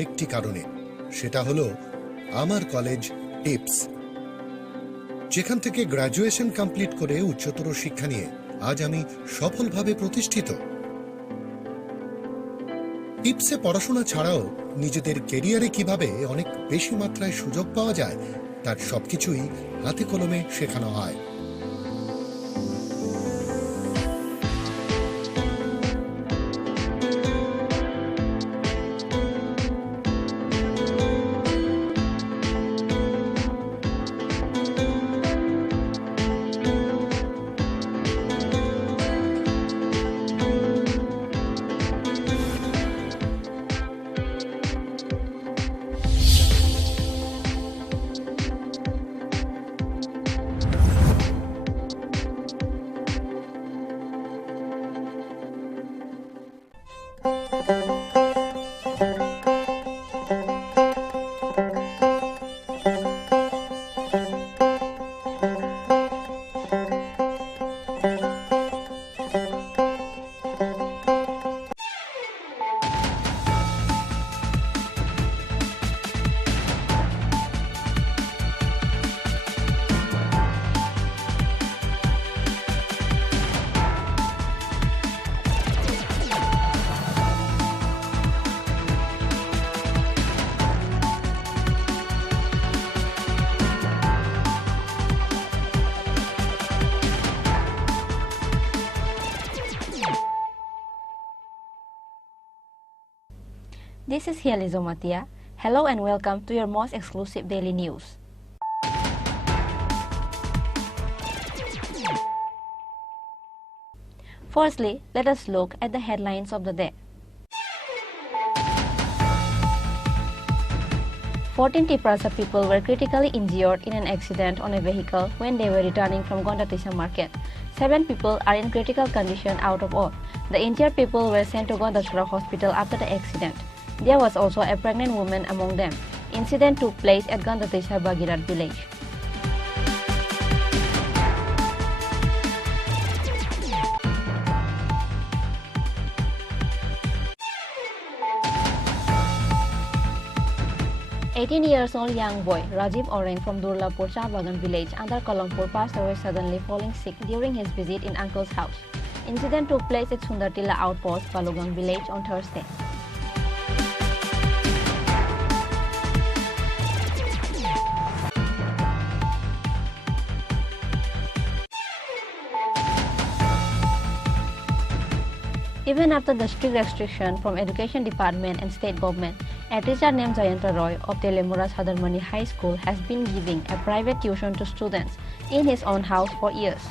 একটি কারণে, সেটা হলো আমার কলেজ টিপস, যেখান থেকে গ্র্যাজুয়েশন কমপ্লিট করে উচ্চতর শিক্ষা নিয়ে আজ আমি সফলভাবে প্রতিষ্ঠিত। টিপসে পড়াশোনা ছাড়াও নিজেদের কেরিয়ারে কিভাবে অনেক বেশি মাত্রায় সুযোগ পাওয়া যায় তার সবকিছুই হাতে কলমে শেখানো হয়। This is Hializo Matia. Hello and welcome to your most exclusive daily news. Firstly, let us look at the headlines of the day. 14 Tripura people were critically injured in an accident on a vehicle when they were returning from Gondatisa market. 7 people are in critical condition out of all. The injured people were sent to Gondatisa hospital after the accident. There was also a pregnant woman among them. Incident took place at Gondatisa Bagirat village. "18-year-old young boy Rajiv Orang from Durlapur Bagan village under Kalampur passed away suddenly falling sick during his visit in uncle's house. Incident took place at Sundartila outpost, Balugang village on Thursday. Even after the strict restriction from Education Department and state government, a teacher named Jayanta Roy of Telemura Sadarmani High School has been giving a private tuition to students in his own house for years.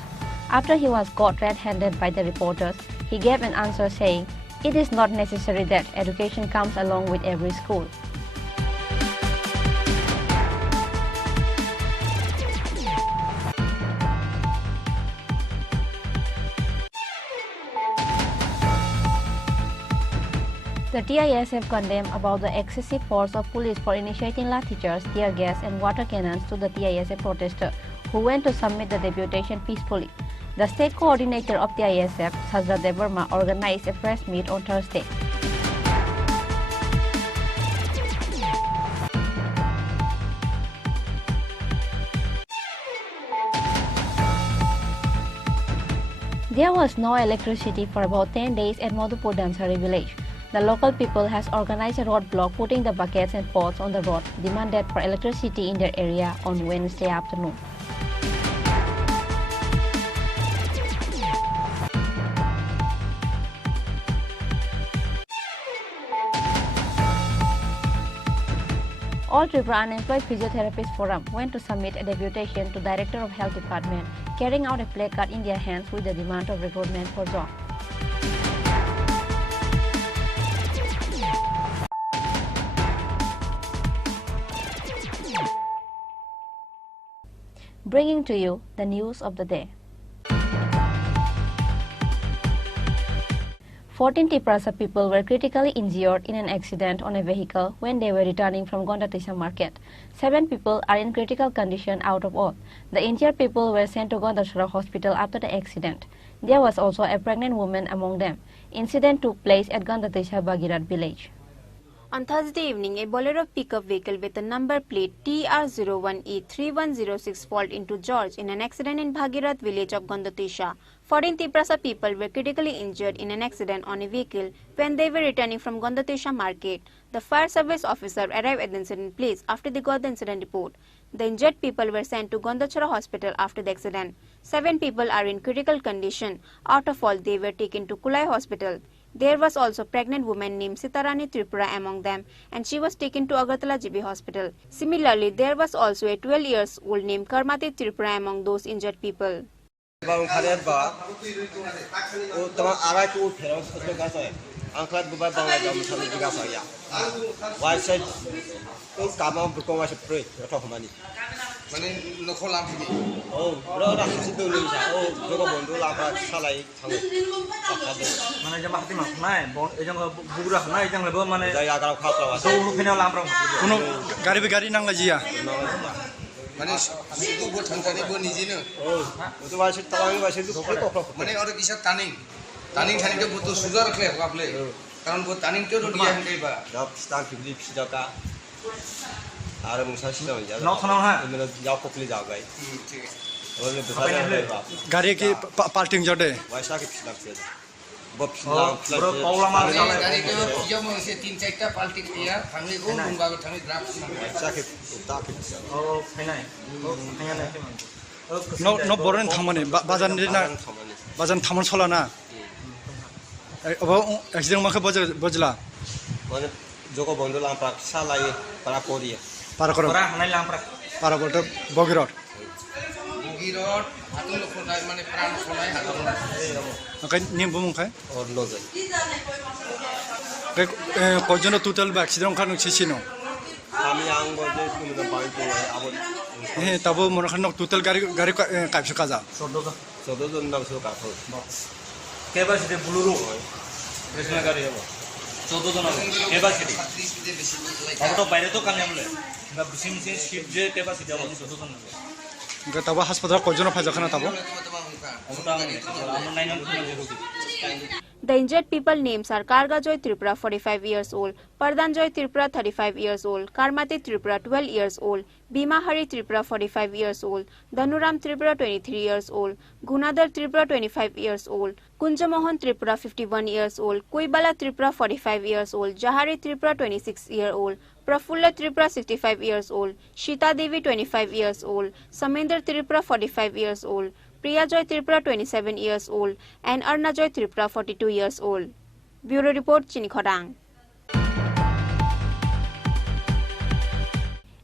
After he was caught red-handed by the reporters, he gave an answer saying, "It is not necessary that education comes along with every school." The TISF condemned about the excessive force of police for initiating lathicharge, tear gas and water cannons to the TISF protesters who went to submit the deputation peacefully. The state coordinator of TISF, Sajra Devarma, organized a press meet on Thursday. There was no electricity for about 10 days at Madhupur Dansari village. The local people has organized a roadblock putting the buckets and pots on the road, demanded for electricity in their area on Wednesday afternoon. All Tripura Unemployed Physiotherapists Forum went to submit a deputation to Director of Health Department, carrying out a placard in their hands with the demand of recruitment for job. Bringing to you the news of the day. 14 Tripura people were critically injured in an accident on a vehicle when they were returning from Gondatisa market. 7 people are in critical condition out of all. The injured people were sent to Gondatisa hospital after the accident. There was also a pregnant woman among them. Incident took place at Gondatisa Bagirat village. On Thursday evening, a Bolero pickup vehicle with a number plate TR01E3106 failed into George in an accident in Bhagirath village of Gandatisha. 14 Tiprasa people were critically injured in an accident on a vehicle when they were returning from Gandatisha market. The fire service officer arrived at the incident place after they got the incident report. The injured people were sent to Gondachara hospital after the accident. 7 people are in critical condition. Out of all, they were taken to Kulai hospital. There was also a pregnant woman named Sitarani Tripura among them, and she was taken to Agartala GB hospital. Similarly, there was also a 12 years old named Karmati Tripura among those injured people. মানে নখল lumpy ও বড় হাসি দৌলি যা ও যোগ বন্ধু লাম্পা সালাই থাঙ্গে মানে যে মাটি মাছ নাই এজং বুগুরা নাই এজং লেবো মানে যাই আগারাও খাওয়া দৌলু ফিনাও লাম্পা কোনো গাড়ি নাংলা জিয়া মানে শুধু বো ঠানকানি বো নিজেনো ও তো বাসে তাওয়াই বাসে তো মানে ওর কিসা টানিং ঠানিতে বো তো সুগার রাখলে আপলে কারণ বো টানিং তো রোডিয়া হইবা দাও স্টার কিবলি ফিজাকা আর মুসা সিনা হই যা নখনা হ্যাঁ এমনে যাও পকলি যাও গাই ঠিক আছে ওলে বেসারে গাড়ি কি পাল্টিং জডে ওয়াইসা কি লাগছে বপসলা বড় পাওলা মার গাড়ি কে পিজা মসে 3-4টা পাল্টিং দিয়া থাঙ্গে ও মুঙ্গাগো থাঙ্গে ড্রাফট ওয়াইসা কি তাকে ও ফাইনাই ও ফাইনাই নো বরন থামানি বাজান না বাজান থামন ছলা না अब एक्सीडेंट माखे बजला माने जोको बंदो लांप्रा सालाय पारा कोरिया पारा हानाय लांप्रा पारा बोलते बगिरट हातुन लखनाय माने प्राण खनाय हातुन ओके निम बुमखाय और लो जाय कयजन टोटल एक्सीडेंट खान सिसिनो आमी आं बजे तुमनो बाइको आबो हे तबो मनखान टोटल गाड़ी काइसो काजा 14 जन नाम सो काफो कैपेसिटी बुलुरु रेशना गाड़ी है 14 জন कैपेसिटी अब तो বাইরে তো কানে আমলে বা বিসিম সে শিপ যে कैपेसिटी হবে 14 জন গতবা হাসপাতাল কয়জন ফাজাখানা তাবো আমরা 9 The injured people names are Karga Joy Tripura 45 years old, Pardhan Joy Tripura 35 years old, Karmati Tripura 12 years old, Bhima Hari Tripura 45 years old, Dhanuram Tripura 23 years old, Gunadar Tripura 25 years old, Kunjamohan Tripura 51 years old, Kuibala Tripura 45 years old, Jahari Tripura 26-year-old, Prafulla Tripura 65 years old, Shita Devi 25 years old, Samendra Tripura 45 years old, Priya Joy Tripura 27 years old, and Arna Joy Tripura 42 years old. Bureau Report, Chini Khorang.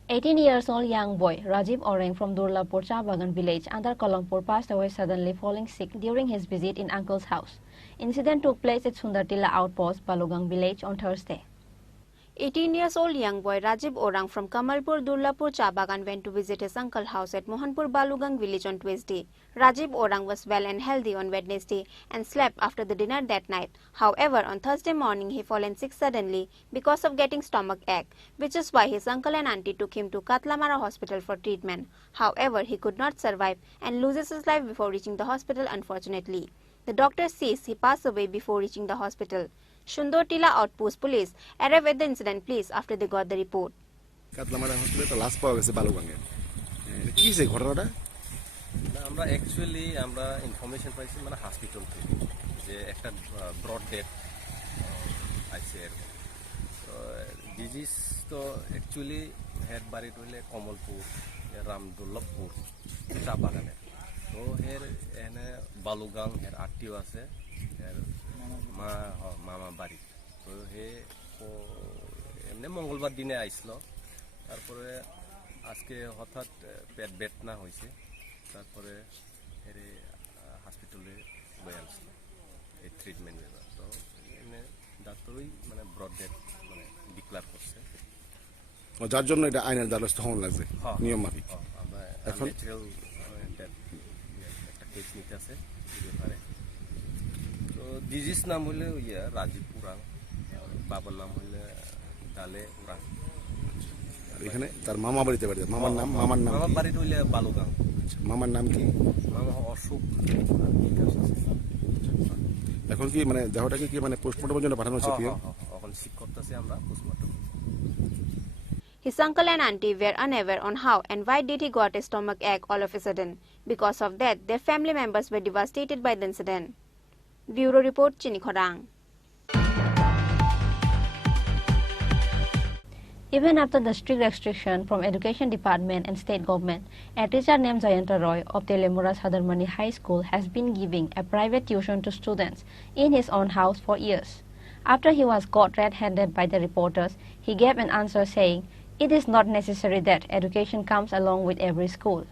18 years old young boy Rajiv Orang from Durlapur Chabagan village under Kolampur passed away suddenly falling sick during his visit in uncle's house. Incident took place at Sundartila outpost, Balugang village on Thursday. 18 years old young boy Rajiv Orang from Kamalpur Durlapur Chabagan went to visit his uncle's house at Mohanpur Balugang village on Tuesday. Rajiv Orang was well and healthy on Wednesday and slept after the dinner that night. However, on Thursday morning he fallen sick suddenly because of getting stomach ache, which is why his uncle and auntie took him to Katlamara hospital for treatment. However, he could not survive and loses his life before reaching the hospital unfortunately. The doctor says he passed away before reaching the hospital. Shundortila outpost police arrived at the incident place after they got the report. Katlamara hospital last পাওয়া গেছে বালুগাঙ্গে কি হইছে ঘটনাটা আমরা actually আমরা information পাইছি মানে hospital থেকে যে একটা ব্রড ডেথ আছে তো ডিজিজ তো অ্যাকচুয়ালি হেড বাড়ি হইলে কমলপুর রামদুল্লভপুর চা বাগানে তো হের এনে বালুগাং হের আত্মীয় আছে হের মামা বাড়ি তো হে এমনি মঙ্গলবার দিনে আইসলো তারপরে আজকে হঠাৎ পেট বেদনা হয়েছে তারপরে এর হসপিটালে লয়ে আসলো এই ট্রিটমেন্ট তো এমনি ডাক্তারই মানে ব্রড ডেথ মানে ডিক্লার করছে যার জন্য এটা আইনের দ্বারস্থ হওয়া লাগছে নিয়ম মাফিক এখন ন্যাচারাল ডেথ একটা কেস নিতে আছে ব্যাপারে তো ডিজিজ নাম হলে রাজীব উরাং বাবার নাম হলে ডালে উরাং এখানে তার মামা বাড়িতে বাড়ি মামার নাম মামার বাড়ি হইলে বালুগাং মামার নাম কি মামা অশোক এখন কি মানে দেহটাকে কি মানে পোস্টমর্টমের জন্য পাঠানো হচ্ছে এখন ঠিক করতেছি আমরা post-mortem His uncle and auntie were unaware on how and why did he got a stomach ache all of a sudden. Because of that, their family members were devastated by the incident. Bureau Report, Chini Khorang. Even after the strict restriction from Education Department and State Government, a teacher named Jayanta Roy of Telemura Sadarmani High School has been giving a private tuition to students in his own house for years. After he was caught red-handed by the reporters, he gave an answer saying, "It is not necessary that education comes along with every school."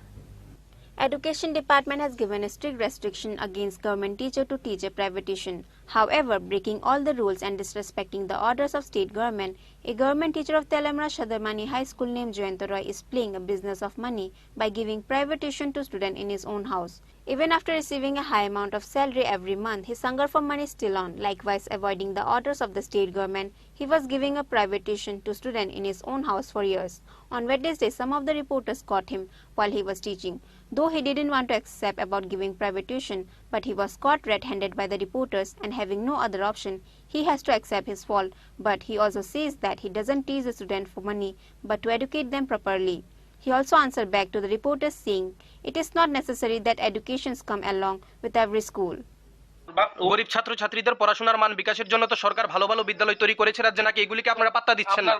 Education Department has given a strict restriction against government teacher to teach a private tuition. However, breaking all the rules and disrespecting the orders of state government, a government teacher of Telemura Sadarmani High School named Jayanta Roy is playing a business of money by giving private tuition to students in his own house. Even after receiving a high amount of salary every month, his hunger for money is still on. Likewise, avoiding the orders of the state government, he was giving a private tuition to students in his own house for years. On Wednesday, some of the reporters caught him while he was teaching. Though he didn't want to accept about giving private tuition, but he was caught red-handed by the reporters and having no other option, he has to accept his fault. But he also says that he doesn't teach the students for money, but to educate them properly. He also answered back to the reporters saying, "It is not necessary that educations come along with every school." গরিব ছাত্র ছাত্রীদের পড়াশোনার মান বিকাশের জন্য তো সরকার ভালো ভালো বিদ্যালয় তৈরি করেছে রাজ্যে, নাকি এগুলিকে আপনারা পাত্তা দিচ্ছেন না?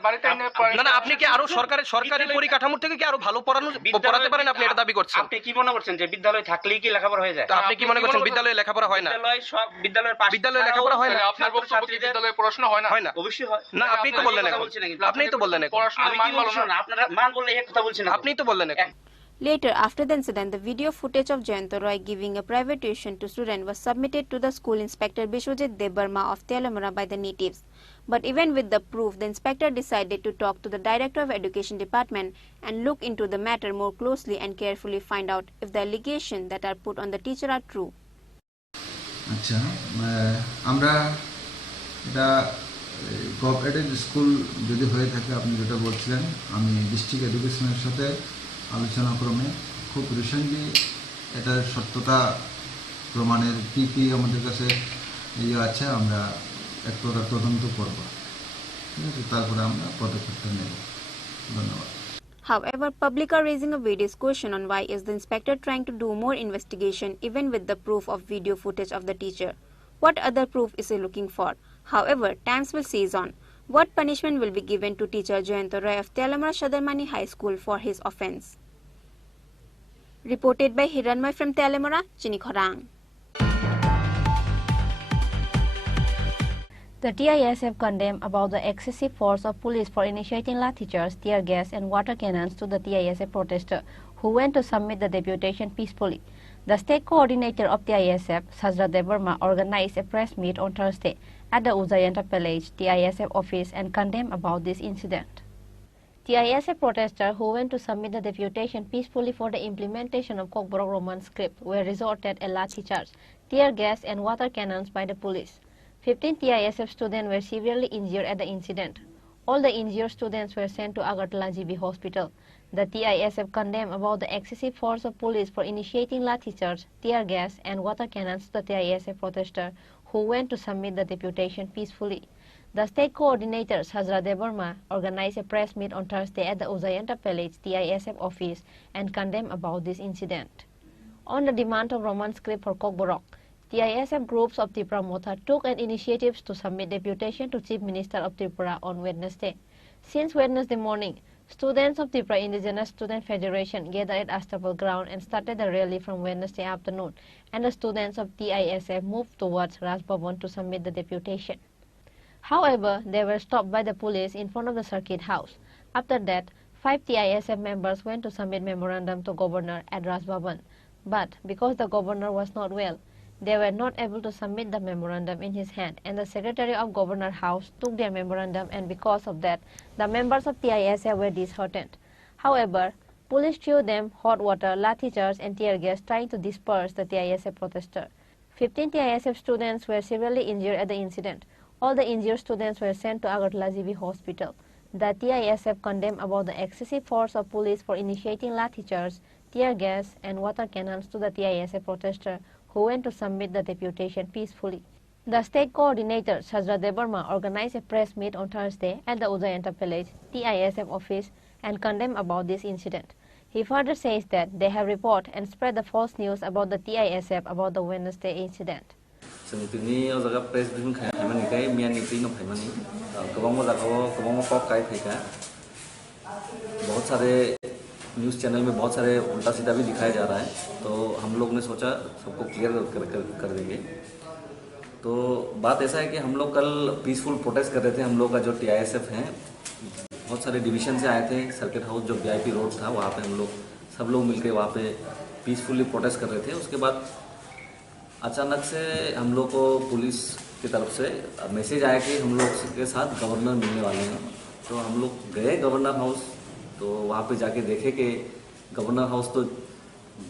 না না, আপনি কি আরো সরকারি পরিকাঠামো থেকে কি আরো ভালো পড়াতে পারেন, আপনি এটা দাবি করছেন? আপনি কি মনে করছেন যে বিদ্যালয় থাকলেই কি লেখাপড়া হয়ে যায়? আপনি কি মনে করছেন বিদ্যালয়ে লেখাপড়া হয় না? বিদ্যালয়ে লেখাপড়া হয় না? আপনার বক্তব্য কি বিদ্যালয়ে পড়াশোনা হয় না? হয় না, অবশ্যই হয়। না, আপনি তো বললেন এখন। আপনিই তো বললেন এখন। আমি কি বলছি না, আপনারা মান বললে এক কথা বলছেন। আপনিই তো বললেন এখন। Later, after the incident, the video footage of Jayanta Roy giving a private tuition to students was submitted to the school inspector Bishwajit Debarma of Telemura by the natives. But even with the proof, the inspector decided to talk to the Director of Education Department and look into the matter more closely and carefully find out if the allegations that are put on the teacher are true. আচ্ছা, আমরা এটা cooperative school যদি হয়ে থাকে, আপনি যেটা বলছিলেন, আমি ডিস্ট্রিক্ট এডুকেশনের সাথে আলোচনা ক্রমে খুব রিসেন্টলি এটার সত্যতা প্রমাণের কি আমাদের কাছে আছে, আমরা এক প্রকার তদন্ত করব, ঠিক আছে, তারপরে আমরা পদক্ষেপটা নেব। ধন্যবাদ। However, public are raising a various question on why is the inspector trying to do more investigation even with the proof of video footage of the teacher. What other proof is he looking for? However, times will seize on. What punishment will be given to teacher Jayanta Roy of Telemura Sadarmani High School for his offence? Reported by Hiranmoy from Telemura, Chini Khorang. The TISF condemned about the excessive force of police for initiating lathi charge, tear gas and water cannons to the TISF protester who went to submit the deputation peacefully. The state coordinator of TISF, Sajra Debarma, organized a press meet on Thursday at the Ujayanta Palace TISF office and condemned about this incident. TISF protesters who went to submit the deputation peacefully for the implementation of Kokborok Roman script were resorted a lathi charge, tear gas and water cannons by the police. 15 TISF students were severely injured at the incident. All the injured students were sent to Agartala GB Hospital. The TISF condemned about the excessive force of police for initiating lathi charge, tear gas and water cannons to the TISF protesters who went to submit the deputation peacefully. The state coordinator, Sajra Debarma, organized a press meet on Thursday at the Ujayanta Palace TISF office and condemned about this incident. On the demand of Roman script for Kokborok, TISF groups of Tripura Motha took an initiative to submit deputation to Chief Minister of Tripura on Wednesday. Since Wednesday morning, students of Tripura Indigenous Student Federation gathered at Astapal ground and started the rally from Wednesday afternoon, and the students of TISF moved towards Raj Bhavan to submit the deputation. However, they were stopped by the police in front of the circuit house. After that, 5 TISF members went to submit memorandum to governor at Raj Bhavan. But because the governor was not well, they were not able to submit the memorandum in his hand, and the secretary of governor house took their memorandum, and because of that, the members of TISF were disheartened. However, police threw them hot water, lathi charge and tear gas trying to disperse the TISF protester. 15 TISF students were severely injured at the incident. All the injured students were sent to Agartala GB Hospital. The TISF condemned about the excessive force of police for initiating lathi charge, tear gas and water cannons to the TISF protester who went to submit the deputation peacefully. The state coordinator, Sajra Debarma, organized a press meet on Thursday at the Ujayanta Village TISF office and condemned about this incident. He further says that they have reported and spread the false news about the TISF about the Wednesday incident. Sebetulnya orang press briefing kayak mana ni kayak mian itu ino kayak mana? कबंग कॉक काय थे क्या? बहुत सारे news channel में बहुत सारे उल्टा सीधा भी दिखाया जा रहा है, तो हम लोग ने सोचा सबको क्लियर कर देंगे। तो बात ऐसा है कि हम लोग कल पीसफुल प्रोटेस्ट कर रहे थे। हम लोग का जो TISF है बहुत सारे डिवीजन से आए थे। सर्किट हाउस जो VIP रोड था वहाँ पे हम लोग सब लोग मिलकर वहाँ पे पीसफुली प्रोटेस्ट कर रहे थे। उसके बाद अचानक से हम लोग को पुलिस की तरफ से मैसेज आया कि हम लोग के साथ गवर्नर मिलने वाले हैं। तो हम लोग गए गवर्नर हाउस, तो वहाँ पे जाके देखे कि गवर्नर हाउस तो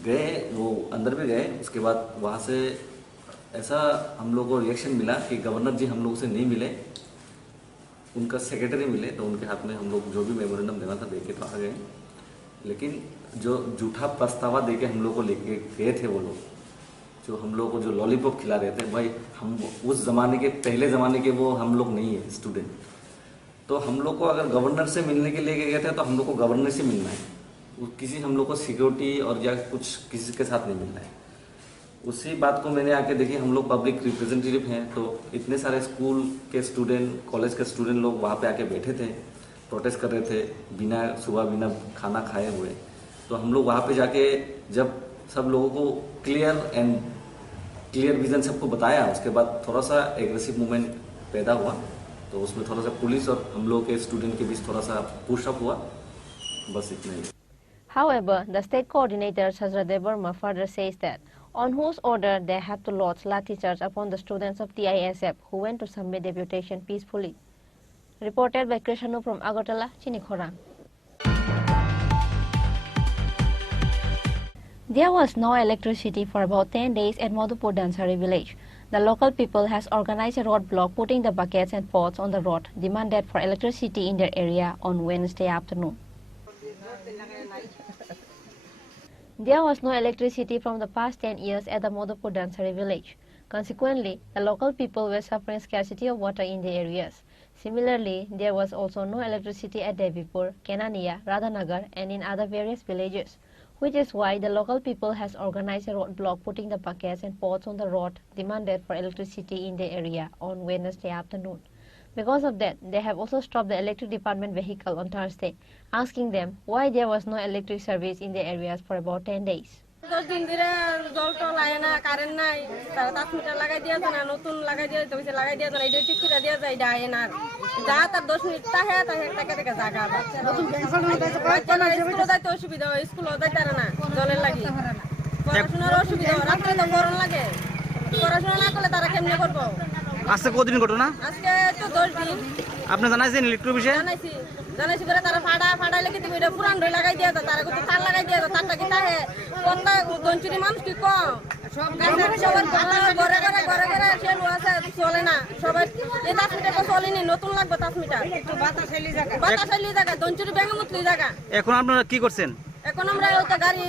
गए, वो अंदर भी गए। उसके बाद वहाँ से ऐसा हम लोग को रिएक्शन मिला कि गवर्नर जी हम लोग से नहीं मिले, उनका सेक्रेटरी मिले। तो उनके हाथ में हम लोग जो भी मेमोरेंडम देना था दे के तो आ गए, लेकिन जो झूठा पछतावा दे के हम लोग को लेके गए थे वो लोग, जो हम लोग को जो लॉलीपॉप खिला रहे थे, भाई हम उस ज़माने के पहले ज़माने के वो हम लोग नहीं है स्टूडेंट। तो हम लोग को अगर गवर्नर से मिलने के लिए गए थे तो हम लोग को गवर्नर से मिलना है, किसी हम लोग को सिक्योरिटी और या कुछ किसी के साथ नहीं मिलना है। उसी बात को मैंने आके देखी, हम लोग पब्लिक रिप्रेजेंटेटिव हैं, तो इतने सारे स्कूल के स्टूडेंट, कॉलेज के स्टूडेंट लोग वहाँ पे आके बैठे थे, प्रोटेस्ट कर रहे थे सुबह बिना खाना खाए हुए। तो हम लोग वहाँ पे जाके जब सब लोगों को क्लियर विजन सबको बताया, उसके बाद थोड़ा सा एग्रेसिव मूवमेंट पैदा हुआ। तो उसमें थोड़ा सा पुलिस और हम लोग के स्टूडेंट के बीच थोड़ा सा पुशअप हुआ, बस इतना ही। However, the state coordinator, Sajra Debarma, further says that on whose order they have to launch lathi charge upon the students of TISF who went to submit deputation peacefully. Reported by Krishanu from Agartala, Chini Khorang. There was no electricity for about 10 days at Madhupur Dansari village. The local people has organized a roadblock putting the buckets and pots on the road, demanded for electricity in their area on Wednesday afternoon. There was no electricity from the past 10 years at the Madhupur Dansari village. Consequently, the local people were suffering scarcity of water in the areas. Similarly, there was also no electricity at Devipur, Kenania, Radhanagar and in other various villages, which is why the local people has organized a roadblock putting the buckets and pots on the road, demanded for electricity in the area on Wednesday afternoon. Because of that, they have also stopped the electric department vehicle on Thursday, asking them why there was no electric service in the areas for about 10 days. 10 দিন ধরে জল টল আয় না, current নাই, তারা 10 metre লাগাই দিয়েছে না, নতুন লাগাই দিয়েছে, তো লাগাই দিয়েছে না, এটা ঠিক করে দিয়েছে, এটা আয় না, যা তার 10 মিনিট তাহে টাকা টাকা জায়গা স্কুলে যাইতে অসুবিধা হয়, স্কুলে যাইতে পারে না জলের লাগি, পড়াশোনার অসুবিধা হয়, রাত্রে তো গরম লাগে, পড়াশোনা না করলে তারা কেমনে করবো? আজকে কতদিন ঘটনা? আজকে তো 10 দিন। আপনি জানাইছেন ইলেকট্রিক বিষয়ে? জানাইছি বলে তারা ফাড়া লেগে দিবে, এটা পুরান ধরে লাগাই দিয়েছে, তারা কত তার লাগাই দিয়েছে, তারটা কি তাহে কোনটা দঞ্চুরি মানুষ কি কম, সবার ঘরে সেলু আছে, চলে না সবাই। এই 10 মিটার তো চলেনি, নতুন লাগবে 10 মিটার, বাতাসাইলি জায়গা, দঞ্চুরি ব্যাঙ্গমুতলি জায়গা। এখন আপনারা কি করছেন? এখন আমরা ওটা গাড়ি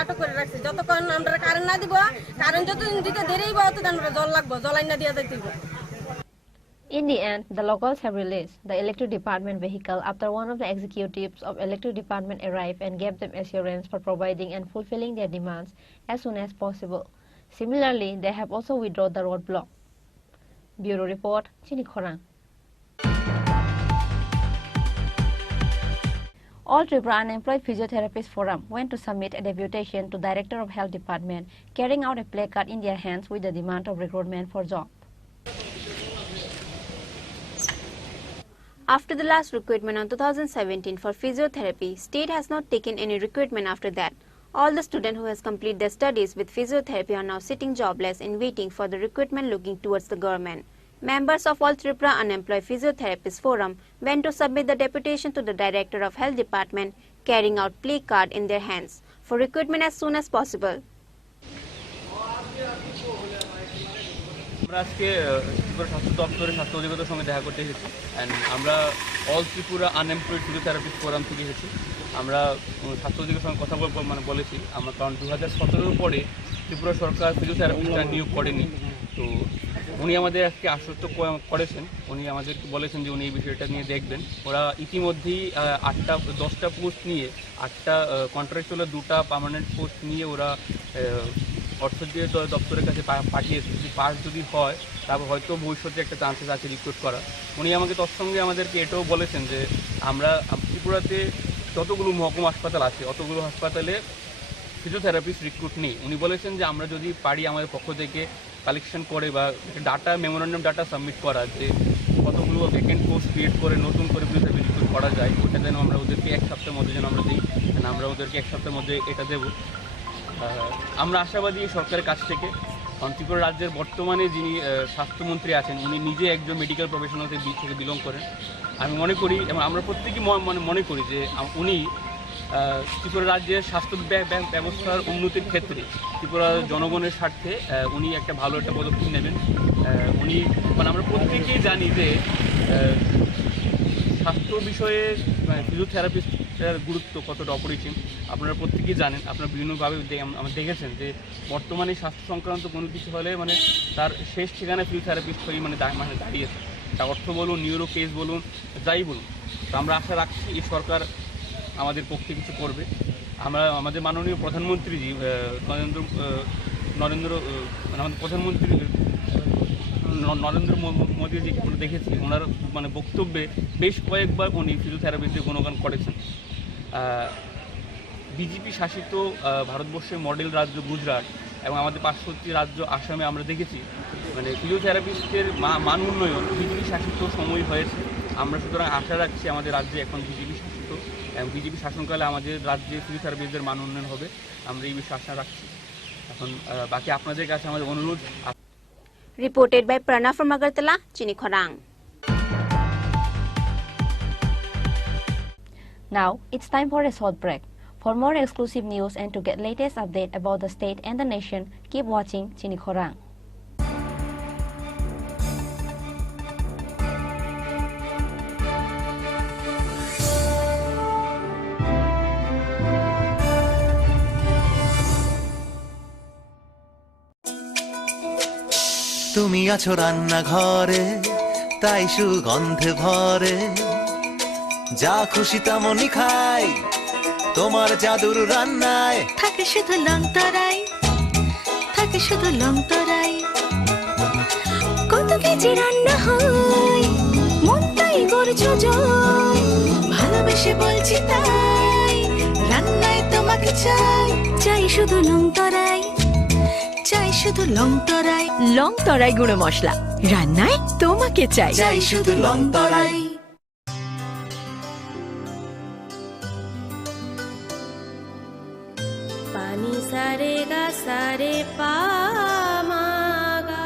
আটক করে রাখছি, যতক্ষণ আমরা কারেন্ট না দিব, কারেন্ট যতদিন দিতে দেরি হইব ততদিন আমরা জল লাগবো, জল আইনা দিয়ে যাইতে হইব। In the end, the locals have released the electric department vehicle after one of the executives of electric department arrived and gave them assurance for providing and fulfilling their demands as soon as possible. Similarly, they have also withdrawn the roadblock. Bureau Report, Chini Khorang. All Tripura Unemployed Physiotherapists Forum went to submit a deputation to Director of Health Department, carrying out a placard in their hands with the demand of recruitment for job. After the last recruitment on 2017 for physiotherapy, state has not taken any recruitment after that. All the students who has completed their studies with physiotherapy are now sitting jobless and waiting for the recruitment looking towards the government. Members of All Tripura Unemployed Physiotherapists Forum went to submit the deputation to the Director of Health Department, carrying out placard in their hands for recruitment as soon as possible. আমরা আজকে ত্রিপুরা স্বাস্থ্য দপ্তরের স্বাস্থ্য অধিকর্তার সঙ্গে দেখা করতে এসেছি অ্যান্ড আমরা all Tripura unemployed physiotherapist forum থেকে এসেছি। আমরা স্বাস্থ্য অধিকারের সঙ্গে কথা বলেছি আমরা, কারণ 2017 পরে ত্রিপুরা সরকার ফিজিওথেরাপিস্টরা নিয়োগ করেনি, তো উনি আমাদের আজকে আশ্বস্ত করেছেন, উনি আমাদেরকে বলেছেন যে উনি এই বিষয়টা নিয়ে দেখবেন। ওরা ইতিমধ্যেই 10টা পোস্ট নিয়ে 8টা কন্ট্রাকচুয়াল 2টা পার্মানেন্ট পোস্ট নিয়ে ওরা অর্থ দিয়ে দপ্তরের কাছে পাঠিয়েছে। যদি পাস যদি হয় তারপর হয়তো ভবিষ্যতে একটা চান্সেস আছে রিক্রুট করা। উনি আমাকে তৎসঙ্গে আমাদেরকে এটাও বলেছেন যে আমরা ত্রিপুরাতে যতগুলো মহকুমা হাসপাতাল আছে অতগুলো হাসপাতালে ফিজিওথেরাপিস্ট রিক্রুট নেই। উনি বলেছেন যে আমরা যদি পারি আমাদের পক্ষ থেকে কালেকশন করে বা ডাটা মেমোরেন্ডাম ডাটা সাবমিট করা যে কতগুলো ভ্যাকেন্ট পোস্ট ক্রিয়েট করে নতুন করে ফিজিওথেরাপি রিক্রুট করা যায়, ওটা যেন আমরা ওদেরকে 1 সপ্তাহের মধ্যে যেন আমরা দিই, আমরা ওদেরকে 1 সপ্তাহের মধ্যে এটা দেবো। আমরা আশাবাদী সরকারের কাছ থেকে, কারণ ত্রিপুরা রাজ্যের বর্তমানে যিনি স্বাস্থ্যমন্ত্রী আছেন উনি নিজে একজন মেডিকেল প্রফেশনাল থেকে বিলং করেন। আমি মনে করি এবং আমরা প্রত্যেকেই মনে করি যে উনি ত্রিপুরা রাজ্যের স্বাস্থ্য ব্যবস্থার উন্নতির ক্ষেত্রে ত্রিপুরা জনগণের স্বার্থে উনি একটা ভালো একটা পদক্ষেপ নেবেন। উনি মানে আমরা প্রত্যেকেই জানি যে স্বাস্থ্য বিষয়ে ফিজিওথেরাপিস্টের গুরুত্ব কতটা অপরিসীম। আপনারা প্রত্যেকেই জানেন, আপনারা বিভিন্নভাবে দেখেছেন যে বর্তমানে স্বাস্থ্য সংক্রান্ত কোনো কিছু হলে মানে তার শেষ ঠিকানায় ফিজিওথেরাপিস্ট হয়ে মানে দাঁড়িয়েছে। তা অর্থ বলুন, নিউরো কেস বলুন, যাই বলুন। তো আমরা আশা রাখছি এই সরকার আমাদের পক্ষে কিছু করবে। আমরা আমাদের মাননীয় প্রধানমন্ত্রীজি আমাদের প্রধানমন্ত্রী নরেন্দ্র মোদীজি আমরা দেখেছি ওনার মানে বক্তব্যে বেশ কয়েকবার উনি ফিজিওথেরাপিস্টের গুণগান করেছেন। বিজেপি শাসিত ভারতবর্ষের মডেল রাজ্য গুজরাট এবং আমাদের পার্শ্ববর্তী রাজ্য আসামে আমরা দেখেছি মানে ফিজিওথেরাপিস্টের মান উন্নয়ন বিজেপি শাসিত সময় হয়েছে। আমরা সুতরাং আশা রাখছি আমাদের রাজ্যে এখন বিজেপি শাসিত এবং বিজেপি শাসনকালে আমাদের রাজ্যে ফিজিওথেরাপিস্টদের মান উন্নয়ন হবে, আমরা এই বিষয়ে আশা রাখছি। এখন বাকি আপনাদের কাছে আমাদের অনুরোধ। Reported by Prana from Agartala, Chini Khorang. Now, it's time for a short break. For more exclusive news and to get latest update about the state and the nation, keep watching Chini Khorang. তুমি আছো রান্না ঘরে তাই সুগন্ধে ভরে, যা খুশি তেমনই খাই তোমার জাদুর রান্নায়। থাকে শুধু লংতরাই, থাকে শুধু লংতরাই, কত কেজি রান্না হয় মনটাই গড়ছো জয়, ভালোবেসে বলছি তাই রান্নায় তোমাকে চাই, চাই শুধু লংতরাই, চাই শুধু লংতরাই, লংতরাই গুঁড়ো মশলা রান্নায় তোমাকে চাই, চাই শুধু লংতরাই। পানি সারে গা সারে পা মা গা,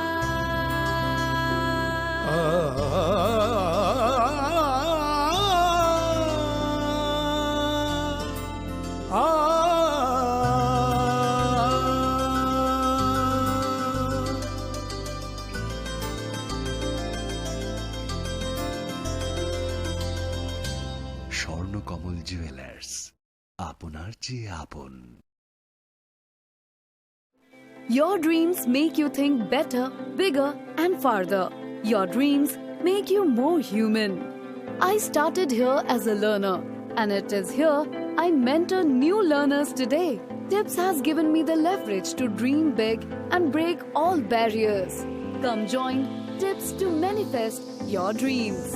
স্বর্ণকমল জুয়েলার্স, আপনার চেয়ে আপন। Your dreams make you think better, bigger and farther. Your dreams make you more human. I started here as a learner and it is here I mentor new learners today. TIPS has given me the leverage to dream big and break all barriers. Come join TIPS to manifest your dreams.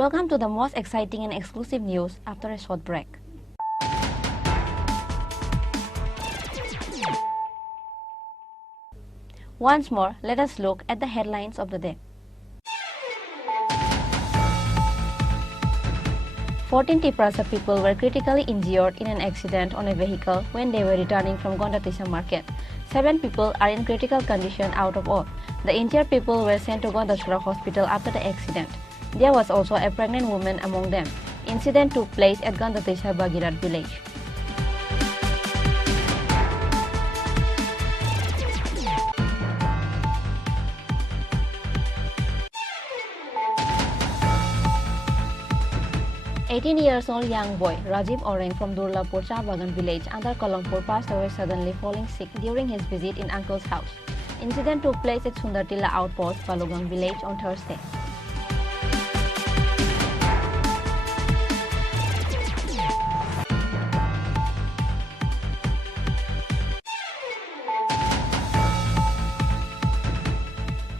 Welcome to the most exciting and exclusive news after a short break. Once more, let us look at the headlines of the day. 14 Tripura people were critically injured in an accident on a vehicle when they were returning from Gondatisa market. 7 people are in critical condition out of all. The injured people were sent to Gondatisa hospital after the accident. There was also a pregnant woman among them. Incident took place at Gondatisa Bagirat village. Eighteen-year-old young boy Rajiv Orang from Durlapur Bagan village under Kolampur passed away suddenly falling sick during his visit in uncle's house. Incident took place at Sundartila outpost, Balugang village on Thursday.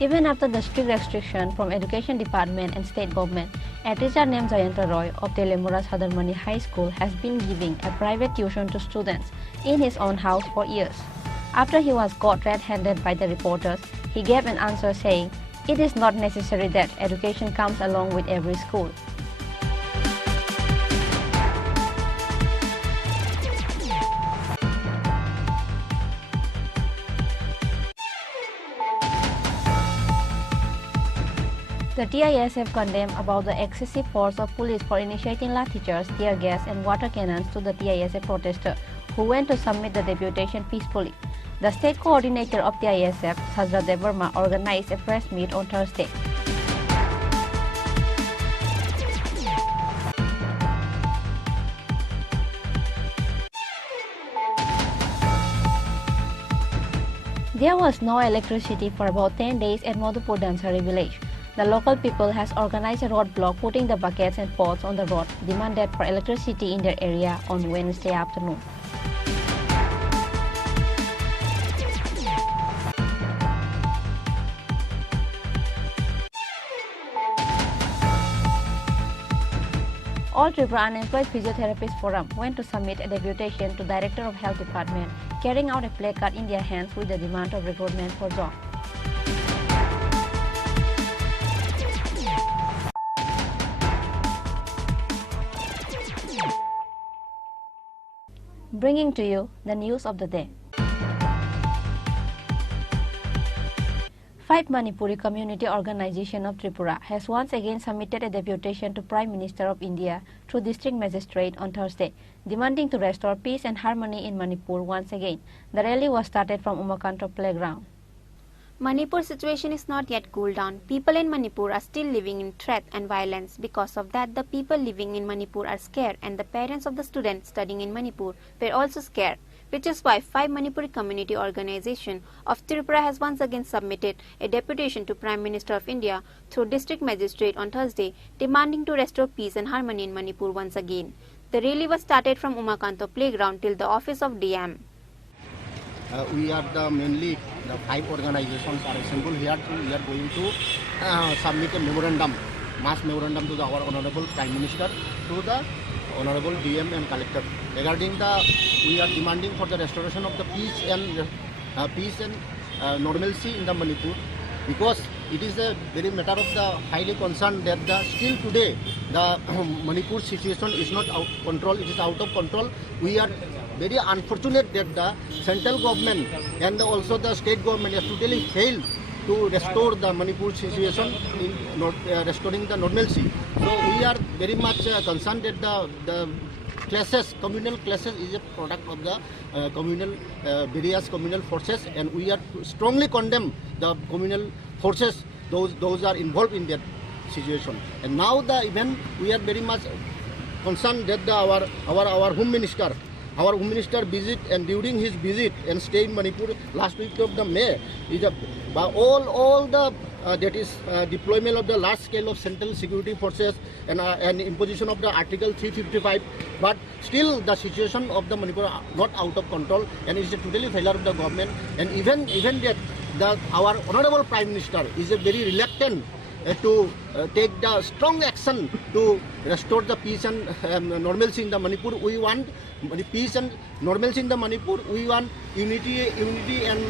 Even after the strict restriction from Education Department and State Government, a teacher named Jayanta Roy of Telemura Sadarmani High School has been giving a private tuition to students in his own house for years. After he was caught red-handed by the reporters, he gave an answer saying, "It is not necessary that education comes along with every school." The TISF condemned about the excessive force of police for initiating lathi charge, tear gas and water cannons to the TISF protester who went to submit the deputation peacefully. The state coordinator of TISF, Sajra Devarma, organized a press meet on Thursday. There was no electricity for about 10 days at Madhupur Dansari village. The local people has organized a roadblock putting the buckets and pots on the road, demanded for electricity in their area on Wednesday afternoon. All Tripura Unemployed Physiotherapists Forum went to submit a deputation to Director of Health Department, carrying out a placard in their hands with the demand of recruitment for job. Bringing to you the news of the day. 5 Manipuri Community Organization of Tripura has once again submitted a deputation to Prime Minister of India through District Magistrate on Thursday, demanding to restore peace and harmony in Manipur once again. The rally was started from Umakanto Playground. Manipur situation is not yet cooled down. People in Manipur are still living in threat and violence. Because of that, the people living in Manipur are scared, and the parents of the students studying in Manipur were also scared, which is why 5 Manipuri Community Organization of Tripura has once again submitted a deputation to Prime Minister of India through District Magistrate on Thursday, demanding to restore peace and harmony in Manipur once again. The rally was started from Umakanto Playground till the office of DM. We are mainly the 5 organizations are assembled here. We are going to submit a memorandum, mass memorandum to our Honorable Prime Minister, to the Honorable DM and Collector. Regarding we are demanding for the restoration of the peace and normalcy in the Manipur, because it is a very matter of the highly concerned that still today the Manipur situation is not out of control. It is out of control. We are very unfortunate that the central government and also the state government has totally failed to restore the Manipur situation in restoring the normalcy. So we are very much concerned that the clashes, communal clashes, is a product of the various communal forces, and we are strongly condemn the communal forces, those are involved in that situation. And now even we are very much concerned that our Home Minister. Our Home Minister visit, and during his visit and stay in Manipur last week of the May, is all the deployment of the large scale of central security forces and imposition of the Article 355. But still the situation of the Manipur are not out of control, and it is a totally failure of the government. And even that our Honorable Prime Minister is a very reluctant to take the strong action to restore the peace and normalcy in the Manipur. We want peace and normalcy in the Manipur. We want unity and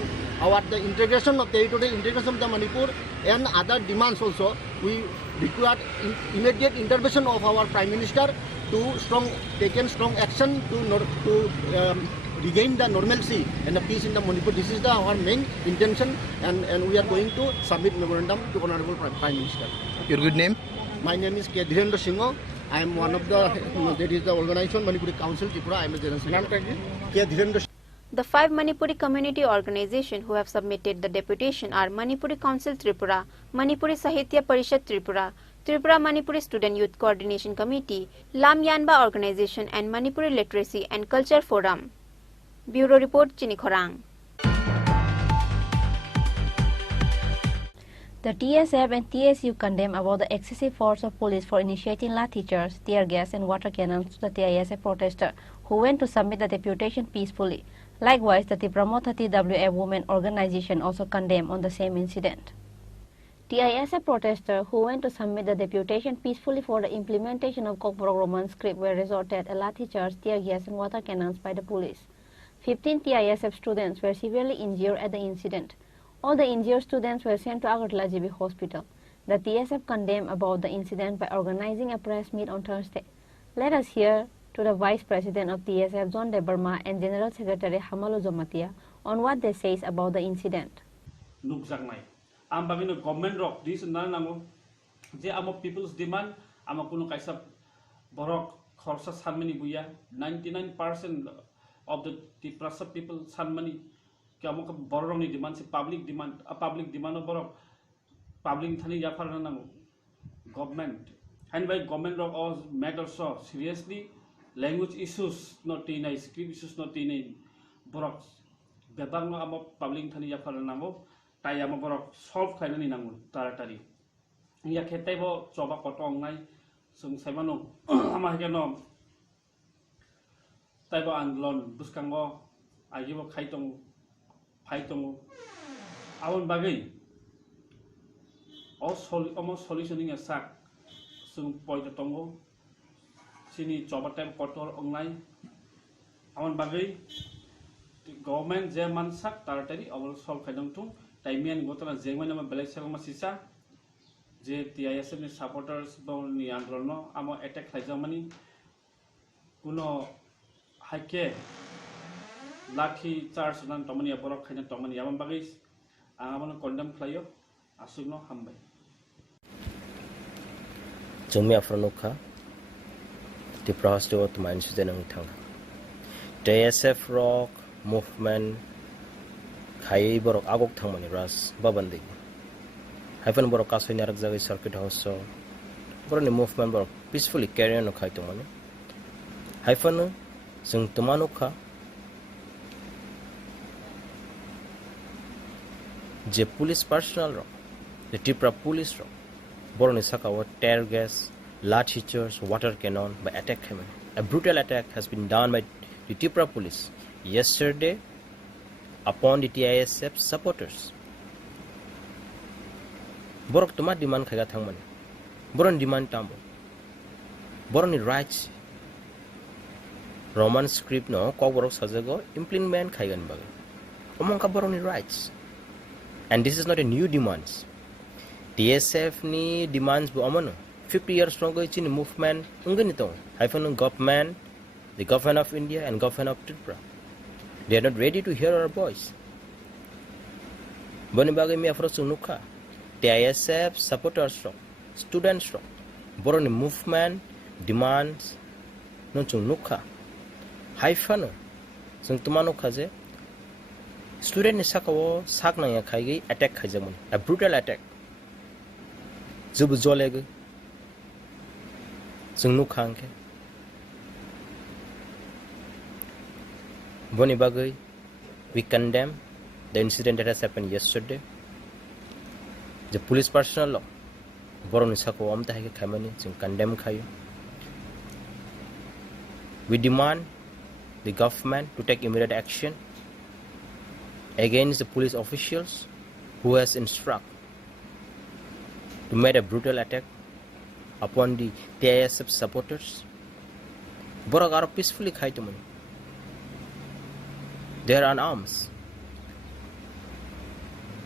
the integration of territorial integration of the Manipur and other demands also. We require immediate intervention of our Prime Minister to take strong action to regain the normalcy and the peace in the Manipur. This is our main intention, and we are going to submit memorandum to Honorable Prime Minister. Your good name? My name is K. Dhirendra Singh. I am one of the, that is the organization Manipuri Council Tripura. I am a general secretary. K. Dhirendra. The 5 Manipuri community organizations who have submitted the deputation are Manipuri Council Tripura, Manipuri Sahitya Parishad Tripura, Tripura Manipuri Student Youth Coordination Committee, Lam Yanba Organization and Manipuri Literacy and Culture Forum. Bureau Report, Chini Khorang. The TSF and TSU condemn about the excessive force of police for initiating lathi charge, tear gas and water cannons to the TISF protester who went to submit the deputation peacefully. Likewise, the Tripura TWF Women Organization also condemned on the same incident. TISF protesters who went to submit the deputation peacefully for the implementation of Kokborok Roman script were resorted a lathi charge, tear gas and water cannons by the police. 15 TISF students were severely injured at the incident. All the injured students were sent to Agartala GB Hospital. The TSF condemned about the incident by organizing a press meet on Thursday. Let us hear to the Vice President of TSF, John Debarma, and General Secretary Hamalu Zomatia on what they say about the incident. Am bagino government rock this nanamo je amo people's demand ama kuno kaisa borok khorsa sanmani buya 99% of the Tripura people sanmani ke amo ka borok ni demand se public demand of borok public thani ya farna namo government and by government rock all matters so seriously language issues not in script issues not in borok bebang amo public thani ya farna namo তাই আমার বড় solve খাইনানি নাঙ্গু তাড়াতাড়ি ইয়া খেতাইব চবা কটং নাই जों साइबानो आमा हेगेन ताइब आन्दोलन बुसकांग आइबो खाइतं फाइतं आवन बागै अ सलिउशनिंग साक जों पयदा दंगो सिनि चबा टाइम कटर अंगनाय आवन बागै गभर्नमेंट जे मानसाक ताड़ाताड़ी अवल सल्व खाइदंथुं टाइमियान गतना जेंगमाना बेलेग सेगमा सिसा जे टीआईएसएफ नि सपोर्टर्स बनि आन्दोलन आमो अटैक खाइजामानि कुनो हाइके लाखि चार्ज नान तमनि बरक खाइना तमनि आमन बागै आमन कन्डेम खायो आसुगनो हामबाय जोंनि आफ्रनोखा त्रिपुरा हस्टेल तमाइन सुजेनंग थां टीआईएसएफ रक मुभमेंट खायै बरक आगक थांमानि रास बाबान्दै हाइफन बरक कासैनि आरक जागै सर्किट हाउस बरनि मुभमेंट बरक पीसफुली कैरी अन खाइतोमानि हाइफन जों तमानुखा जे पुलिस पर्सनल रो जे त्रिपुरा पुलिस रो बरनि साकाव tear gas lathi charge water cannon by attack him. A brutal attack has been done by the Tripura police yesterday upon the TISF supporters. Borok tuma demand khaiga thangmani. Boron demand tambo. Boron rights. Roman script no kok borok sajago implement khaigan baga. Among ka boron rights. And this is not a new demands. TSF ni demands bu amano 50 years ago in movement unganito hyphen government, the government of India and government of Tripura. They are not ready to hear our voice. Boni bagay mi afro sunuka TISF supporters ro students ro boron movement demands non sunuka hyphen sung tumanuka je student ni sakawo sakna ya khaigi attack khajamon a brutal attack zubu joleg Sungnu Khanke Boni Bagay, we condemn the incident that has happened yesterday. The police personnel Boron Sako Omta Hake Kamani, Sung condemn Kayo. We demand the government to take immediate action against the police officials who has instructed to make a brutal attack upon the TISF supporters. Borok are peacefully khaitumani. They are unarmed,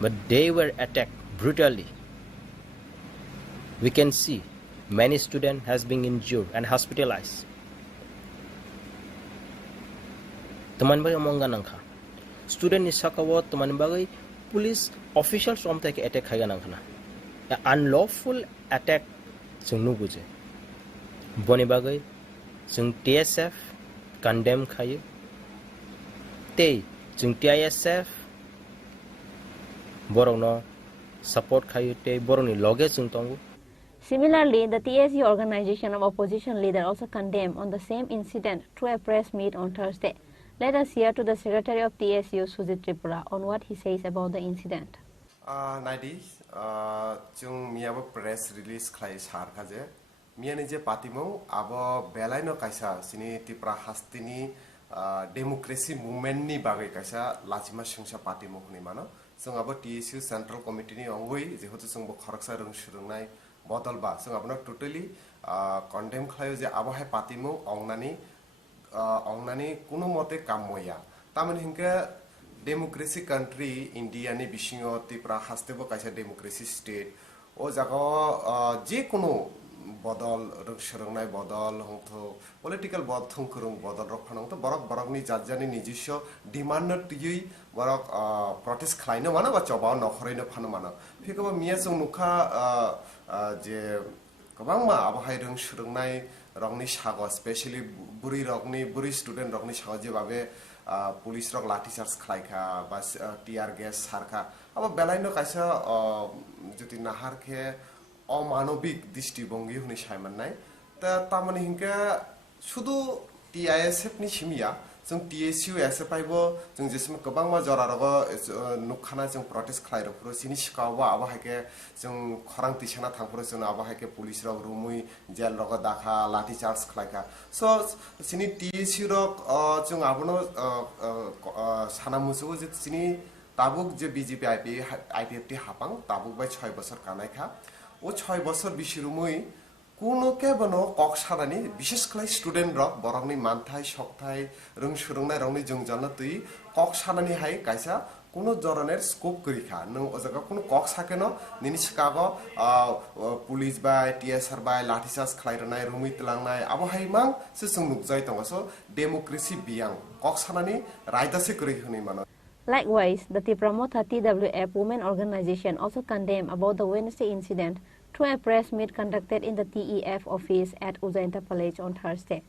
but they were attacked brutally. We can see many students has been injured and hospitalized. Teman bagai omongan nangka. Student ni sakawa teman bagai police officials from take attack kaya nangkana. An unlawful attack sung nubuje. Boni bagai sung TSF condemn kaya. Te sung TISF borong no support kaya te borong ni loge sung tongu. Similarly, the TSU organization of opposition leader also condemned on the same incident through a press meet on Thursday. Let us hear to the Secretary of TSU, Chini Tripura, on what he says about the incident. Naidi, jung miabo press release klai sar kaje. Mia nije patimo abo belai no kaisa sini Tripura hastini democracy movement ni bagai kaisa lachima sungsa patimo kuni mano. Sung abo TSU Central Committee ni ongoi jehotu sung bo kharaksa rung shurungnai bodol ba. Sung abo totally condemn klayo je abo hai patimo ongnani kuno mote kamoya. Taman hingga democracy country India ni bisingo Tripura hastebo kaisa democracy state. O jago je kuno bodol rungshurungnai bodol hongtho political bod thungkurung bodol rokhanong to borok ni jajjani nijisho demand no tiyui borok protest khlaino mano ba chobao nokhreino phano mano phikoba mia sung nukha je kobangma abahai rungshurungnai rokni sago especially buri student rokni sago je babe police rok lathi charge khlaika ba tear gas sarka aba belaino kaisa joti nahar khe অমানবিক দৃষ্টিভঙ্গি হনি সাইমাননাই তা তামানে হিংকা শুধু TISF ni simia जों TSU एसे पाइबो जों जेसम गोबां मा जरारबो नुखाना जों प्रोटेस्ट खालाय रखरो सिनि सिकावा आबा हाके जों खरां तिसाना थांफरो जों आबा हाके पुलिस रक रुमुई जेल रक दाखा लाठी चार्ज खालायका सो सिनि TSU रक जों आबनो सानामुसो जे सिनि ताबुक जे बीजेपी IPFT हापां ताबुक बाय 6 বছর कानायखा ও 6 বছর বিশিরুমই কোনো কেবনো কক্সাদানি বিশেষ করে স্টুডেন্ট রক বরংনি মানথাই সকথাই রংসুরংনাই রংনি জংজনা তুই কক্সাদানি হাই কাইসা কোনো ধরনের স্কোপ করিখা নং ওজাগা কোনো কক্সাকেন নিনি সিকাগো পুলিশ বাই টিএসআর বাই লাঠিচার্জ খালাইরনাই রুমি তলাংনাই আবহাই মাং সে जों नुकजाय दंगासो डेमोक्रेसी बियां कक्सादानि रायदासे करिखनि मानो. Likewise, the Tripura TWF Women Organization also condemned about the Wednesday incident through a press meet conducted in the TEF office at Ujainta College on Thursday.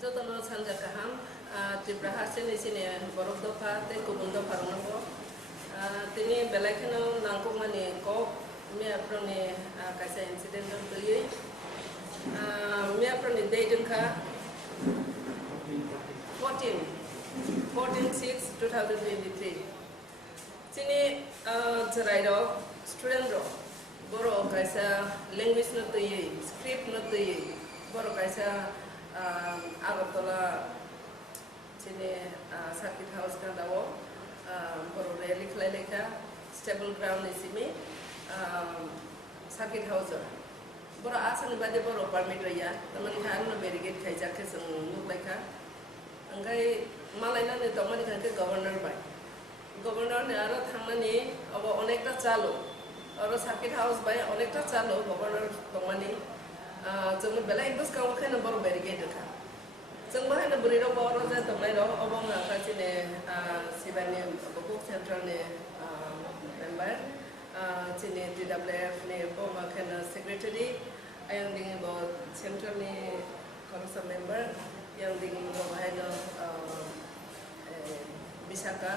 Jotono sanja kaham Tripura hasene sine borok dopa te kubun dopa rongo tini belakeno nangkumani ko me aprone kaisa incident doi me aprone date ka 14/6/2023 sini jerai ro student ro boro kaisa language no tui script no tui boro kaisa agartala sini circuit house ka dawo boro rally khlaileka stable ground isimi circuit house boro asan bade boro permit raya taman khan no barricade khaija ke sang nuklaika angkai malaina ne tomani khan ke governor ne aro thangmani abo onekta chalo aro circuit house bai onekta chalo governor tomani जों बेला एक बस गाव खाना बर barricade का जों बाहायना बुरि रो बर जा तमनाय रो अबं खासिने सिबानि बको सेंट्रल ने मेंबर चिने TWF ने बमा खाना सेक्रेटरी आयं दिङ ब सेंट्रल ने commission member yang dingin bahaya bisaka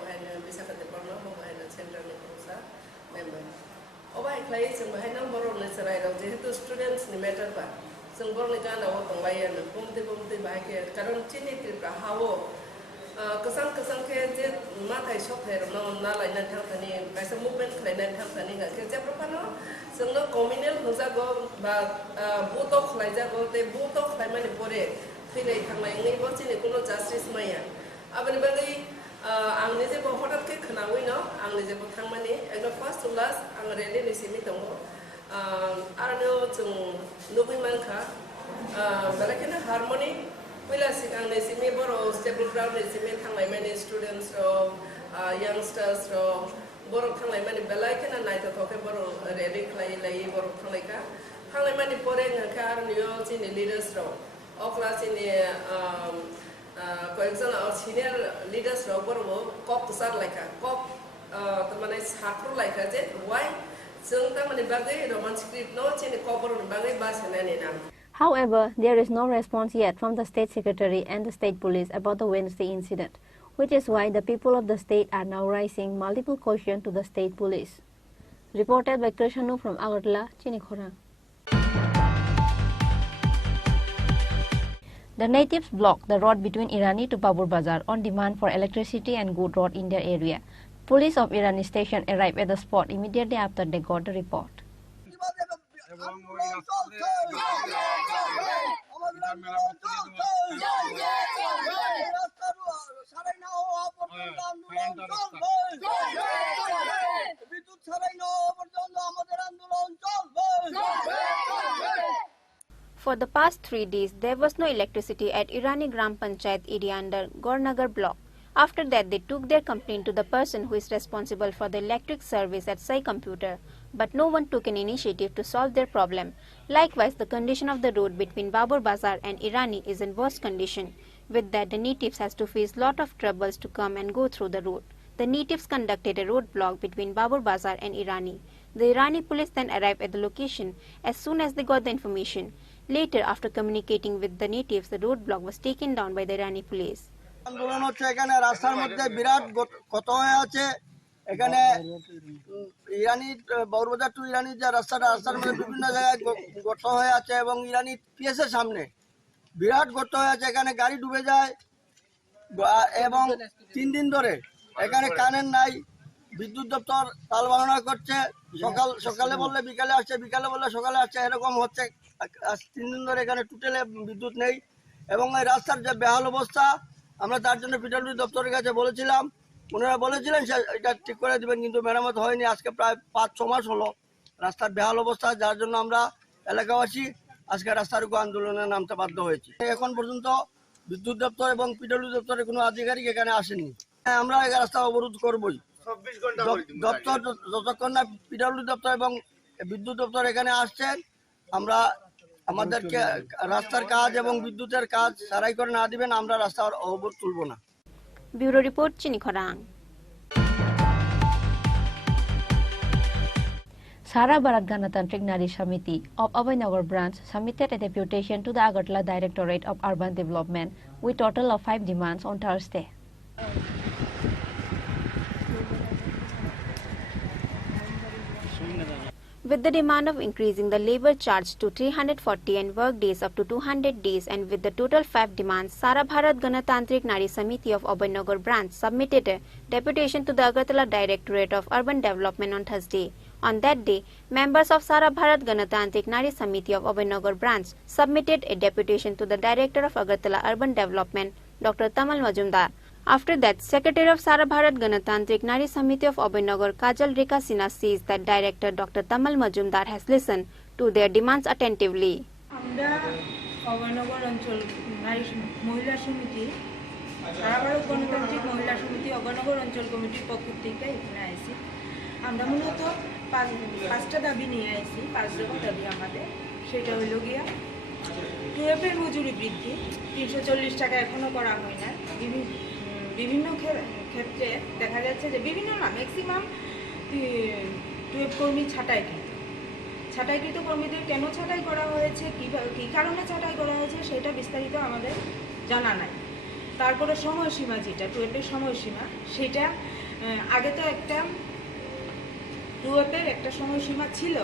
bahaya bisaka department bahaya central nekosa member oba iklai sing bahaya borong ne serai ro jehetu students ni matter ba sing borong ni kana o tongbai an pomte bahaya karon Chini Tripura hawo kesang ke je matai shop her no na lai nan thang thani kaisa movement lai nan thang thani ga ke japro pano sing no communal hoja go ba butok lai ja go te butok lai mani pore file thanglai ngai bo Chini kuno justice maya abani bagai ang ne je bo hotat ke khnawi no आंनि जेबो थांमानि एकदम first to last आं rally निसिमि दङ आरो जों लुबैमानखा बेलेखायनो हारमनि पहिला सिगां निसिमि बर' स्टेबल ग्राउन्ड निसिमि थांनाय माने स्टुडेन्टस youngsters बर' थांनाय माने बेलेखायनो नायथावथावखे बर' रेलि खालाय बर' थांनायखा थांनाय माने फरायनायखा आरो नियो जोंनि लिडार्स अब्ला जोंनि कয়েকজন সিনিয়র লিডার্স বড় কপ সার লাইকা কপ মানে ছাত্র লাইকা যে ওয়াই जों तामाने बागै रोमान स्क्रिप्ट नो चेनि कबरनि बागै बासनानै नाम. However, there is no response yet from the State Secretary and the State Police about the Wednesday incident, which is why the people of the state are now raising multiple questions to the State Police. Reported by Krishanu from Agartala, Chini Khorang. The natives blocked the road between Irani to Babur Bazar on demand for electricity and good road in their area. Police of Irani station arrived at the spot immediately after they got the report. For the past 3 days, there was no electricity at Irani Gram Panchayat area under Gornagar block. After that, they took their complaint to the person who is responsible for the electric service at Sai Computer, but no one took an initiative to solve their problem. Likewise, the condition of the road between Babur Bazar and Irani is in worse condition. With that, the natives has to face lot of troubles to come and go through the road. The natives conducted a roadblock between Babur Bazar and Irani. The Irani police then arrived at the location as soon as they got the information. Later, after communicating with the natives, the roadblock was taken down by the Irani police. আন্দোলন হচ্ছে এখানে রাস্তার মধ্যে বিরাট ক্ষত হয়ে আছে এখানে ইরানি Baburbazar two ইরানি যে রাস্তার মধ্যে বিভিন্ন জায়গায় গর্ত হয়ে আছে এবং ইরানি পিএসের সামনে বিরাট গর্ত হয়ে আছে এখানে গাড়ি ডুবে যায় এবং 3 দিন ধরে এখানে কারেন্ট নাই বিদ্যুৎ দপ্তর তাল বাহানা করছে সকালে বললে বিকালে আসছে বিকালে বললে সকালে আসছে এরকম হচ্ছে 3 দিন ধরে এখানে টোটালে বিদ্যুৎ নেই এবং এই রাস্তার যে বেহাল অবস্থা আমরা তার জন্য পিডব্লিউডি দপ্তরের কাছে বলেছিলাম ওনারা বলেছিলেন এটা ঠিক করে দিবেন কিন্তু মেরামত হয়নি আজকে প্রায় 5-6 মাস হলো রাস্তার বেহাল অবস্থা যার জন্য আমরা এলাকাবাসী আজকে রাস্তার উপর আন্দোলনে নামতে বাধ্য হয়েছি এখন পর্যন্ত বিদ্যুৎ দপ্তর এবং পিডব্লিউডি দপ্তরের কোনো আধিকারিক এখানে আসেননি আমরা এই রাস্তা অবরোধ করবই 24 ঘন্টা দপ্তর যতক্ষণ না পিডব্লিউডি দপ্তর এবং বিদ্যুৎ দপ্তর এখানে আসছেন আমরা আমাদেরকে রাস্তার কাজ এবং বিদ্যুতের কাজ সারাই করে না দিবেন আমরা রাস্তার অবরোধ তুলব না ব্যুরো রিপোর্ট চিনি খরাং Sara Bharat Ganatantrik Nari Samiti of Abhaynagar branch submitted a deputation to the Agartala Directorate of Urban Development with total of 5 demands on Thursday. With the demand of increasing the labor charge to 340 and work days up to 200 days and with the total 5 demands, Sara Bharat Ganatantrik Nari Samiti of Abhaynagar branch submitted a deputation to the Agartala Directorate of Urban Development on Thursday. On that day, members of Sara Bharat Ganatantrik Nari Samiti of Abhaynagar branch submitted a deputation to the Director of Agartala Urban Development, Dr. Tamal Majumdar. After that, Secretary of Sara Bharat Ganatantrik Nari Samiti of Abhaynagar Kajal Rekha Sinha says that Director Dr. Tamal Majumdar has listened to their demands attentively. আমরা অবয়নগর অঞ্চল নারী মহিলা সমিতি সারা ভারত গণতান্ত্রিক মহিলা সমিতি অবয়নগর অঞ্চল কমিটির পক্ষ থেকে এখানে আইছি আমরা মূলত 5টা দাবি নিয়ে আইছি 5 দফা দাবি আমাদের সেটা হলো গিয়া টুয়েপের মজুরি বৃদ্ধি 340 টাকা এখনো করা হয় না বিভিন্ন ক্ষেত্রে দেখা যাচ্ছে যে বিভিন্ন না ম্যাক্সিমাম টুয়েপ কর্মী ছাঁটাইকৃত কর্মীদের কেন ছাঁটাই করা হয়েছে কী কারণে ছাঁটাই করা হয়েছে সেটা বিস্তারিত আমাদের জানা নাই তারপরে সময়সীমা যেটা টুয়েপের সময়সীমা সেটা আগে তো একটা টুয়েপের একটা সময়সীমা ছিল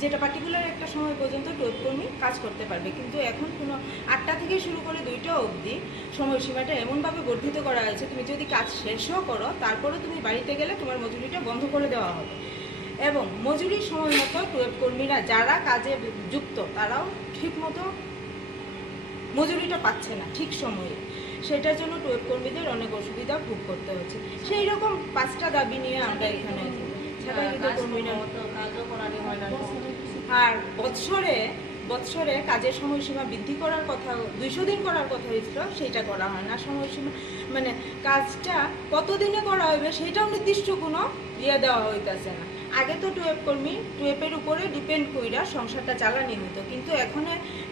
যেটা পার্টিকুলার একটা সময় পর্যন্ত টুয়েপ কর্মী কাজ করতে পারবে কিন্তু এখন কোনো 8টা থেকে শুরু করে 2টা অবধি সময়সীমাটা এমনভাবে বর্ধিত করা হয়েছে তুমি যদি কাজ শেষও করো তারপরেও তুমি বাড়িতে গেলে তোমার মজুরিটা বন্ধ করে দেওয়া হবে এবং মজুরির সময় মতো টুয়েপ কর্মীরা যারা কাজে যুক্ত তারাও ঠিক মতো মজুরিটা পাচ্ছে না ঠিক সময়ে সেটার জন্য টুয়েলভ কর্মীদের অনেক অসুবিধা ভোগ করতে হচ্ছে। সেই রকম 5টা দাবি নিয়ে আমরা এখানে ছাত্রলীগ কর্মীরা আর বৎসরে কাজের সময়সীমা বৃদ্ধি করার কথা 200 দিন করার কথা হয়েছিল, সেটা করা হয় না। সময়সীমা মানে কাজটা কতদিনে করা হবে সেটাও নির্দিষ্ট কোনো দেওয়া হইতেছে না। আগে তো টুয়েপের উপরে ডিপেন্ড কইরা সংসারটা চালানি হতো, কিন্তু এখন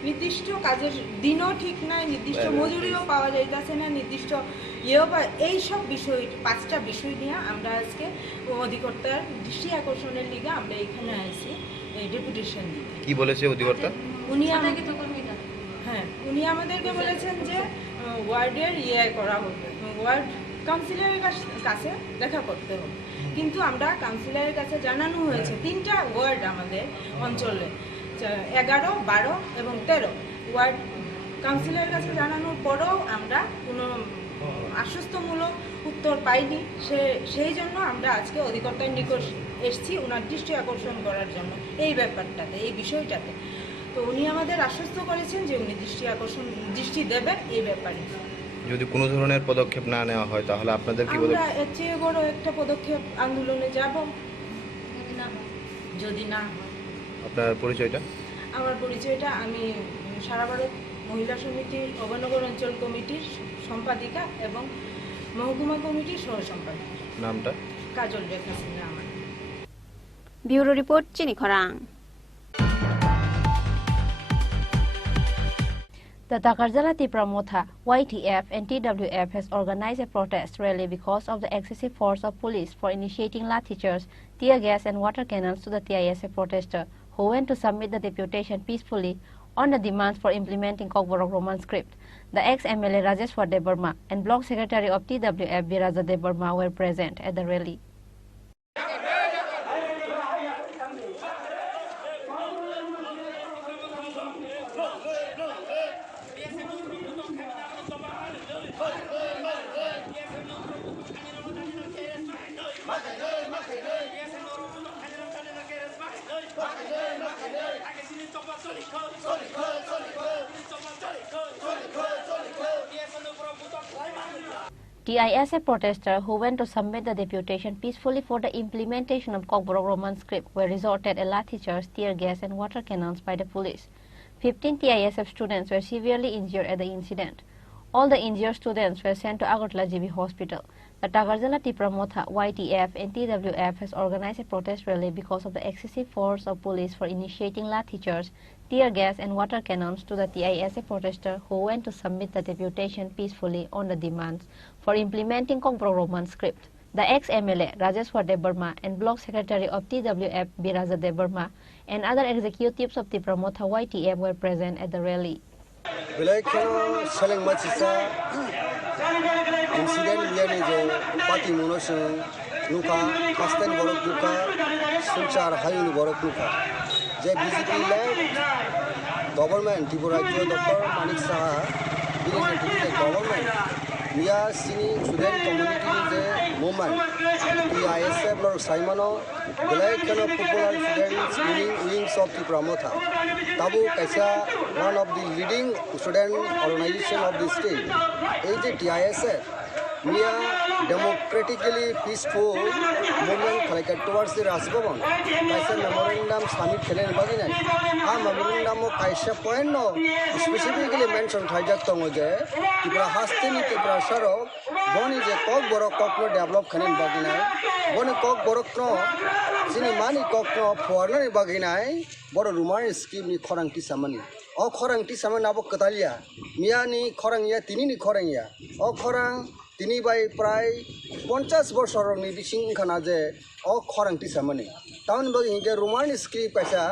নির্দিষ্ট কাজের দিনও ঠিক নাই, নির্দিষ্ট মজুরিও পাওয়া যাইতেছে না, নির্দিষ্ট এইসব বিষয় 5টা বিষয় নিয়ে আমরা আজকে অধিকর্তার দৃষ্টি আকর্ষণের লিগে আমরা এখানে আসি ডেপুটেশন দিয়ে। কি বলেছে অধিকর্তা? উনি আমাদেরকে বলেছেন যে ওয়ার্ডের করা হবে, ওয়ার্ড কাউন্সিলরের কাছে দেখা করতে হবে। কিন্তু আমরা কাউন্সিলরের কাছে জানানো হয়েছে 3টা ওয়ার্ড আমাদের অঞ্চলে 11, 12 এবং 13 ওয়ার্ড কাউন্সিলরের কাছে জানানোর পরেও আমরা কোনো আশ্বস্তমূলক উত্তর পাইনি। সেই জন্য আমরা আজকে অধিকর্তার নিকট এসেছি ওনার দৃষ্টি আকর্ষণ করার জন্য এই ব্যাপারটাতে, এই বিষয়টাতে। তো উনি আমাদের আশ্বস্ত করেছেন যে উনি দৃষ্টি দেবেন এই ব্যাপারে। যদি কোনো ধরনের পদক্ষেপ না নেওয়া হয় তাহলে আপনাদের কি আমরা এর চেয়ে বড় একটা পদক্ষেপ আন্দোলনে যাব যদি না হয়। আপনার পরিচয়টা? আমার পরিচয়টা, আমি সারা ভারত মহিলা সমিতির অবনগর অঞ্চল কমিটির সম্পাদিকা এবং মহকুমা কমিটির সহ সম্পাদিকা। নামটা? কাজল রেখা সিনহা আমার। ব্যুরো রিপোর্ট, চিনি খরাং। The Takarjala Tripura Motha, YTF and TWF has organized a protest rally because of the excessive force of police for initiating lathi charge, tear gas and water cannons to the TISF protester who went to submit the deputation peacefully on the demands for implementing Kokborok Roman script. The ex-MLA Rajeshwar Debarma and Block Secretary of TWF Biraja Debarma were present at the rally. TISF protesters who went to submit the deputation peacefully for the implementation of Kokborok Roman script were resorted at lathi charge, tear gas and water cannons by the police. 15 TISF students were severely injured at the incident. All the injured students were sent to Agartala GB Hospital. The Takarjala Tripura Motha, YTF and TWF has organized a protest rally because of the excessive force of police for initiating lathi charge, tear gas and water cannons to the TISF protester who went to submit the deputation peacefully on the demands for implementing Kokborok Roman script. The ex-MLA Rajeshwar Debarma and Block Secretary of TWF Biraja Debarma and other executives of Tripura Motha YTF were present at the rally. Incident yani je party monosung nuka kasten borok nuka sunchar hayun borok nuka je BJP led government Tripura Dr. Manik Saha the government niya sini student community je movement TISF lor Saimano belai kana popular students wings of Tripura Motha tabu kaisa one of the leading student organization of the state TISF Mia democratically peaceful movement collected towards the Rasbhavan. Kaisa memorandum summit khelen baginai. Memorandum of kaisa point no specifically mentioned thajak tongoje. Tripura hasteni Tripura sharo boni je Kokborok kokno develop khelen baginai. Boni Kokborok no sini mani kokno foreigner baginai. Boro rumar scheme ni khorang ti samani. O khorang ti samani abo katalia. Mia ni khorang ya tini ni khorang ya. O khorang তিনি বাই প্রায় 50 বছর নিবিসিং খানা যে অ খরাংটি সামনে টাউন বগি হিগে রোমান স্ক্রিপ্ট পাইসা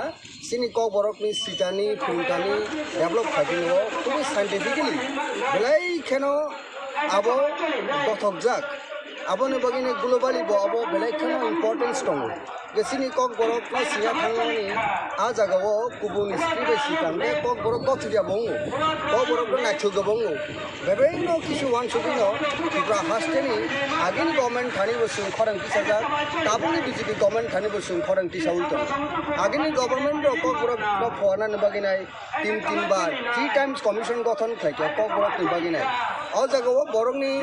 সিনি Kokborok ni sitani phungtani develop khajino খুবই সাইন্টিফিক্যালি বেলাই খেনো আবো গথক যাক আবনে বগিনে গ্লোবালি abo বেলাই খেনো importance দङ Gesini kok borok na siya thangmani a jagao kubun scribe sikangde kok borok kok siya bongo kok borok na chugo bongo bebeino kisu wan subino Tripura hasteni agin government thani bosung khorang tisajak tabuni BJP government thani bosung khorang tisaulton agin government ro kok borok no phona nabaginai tin bar 3 times commission গঠন থাকে cock borok nibaginai a jagao borokni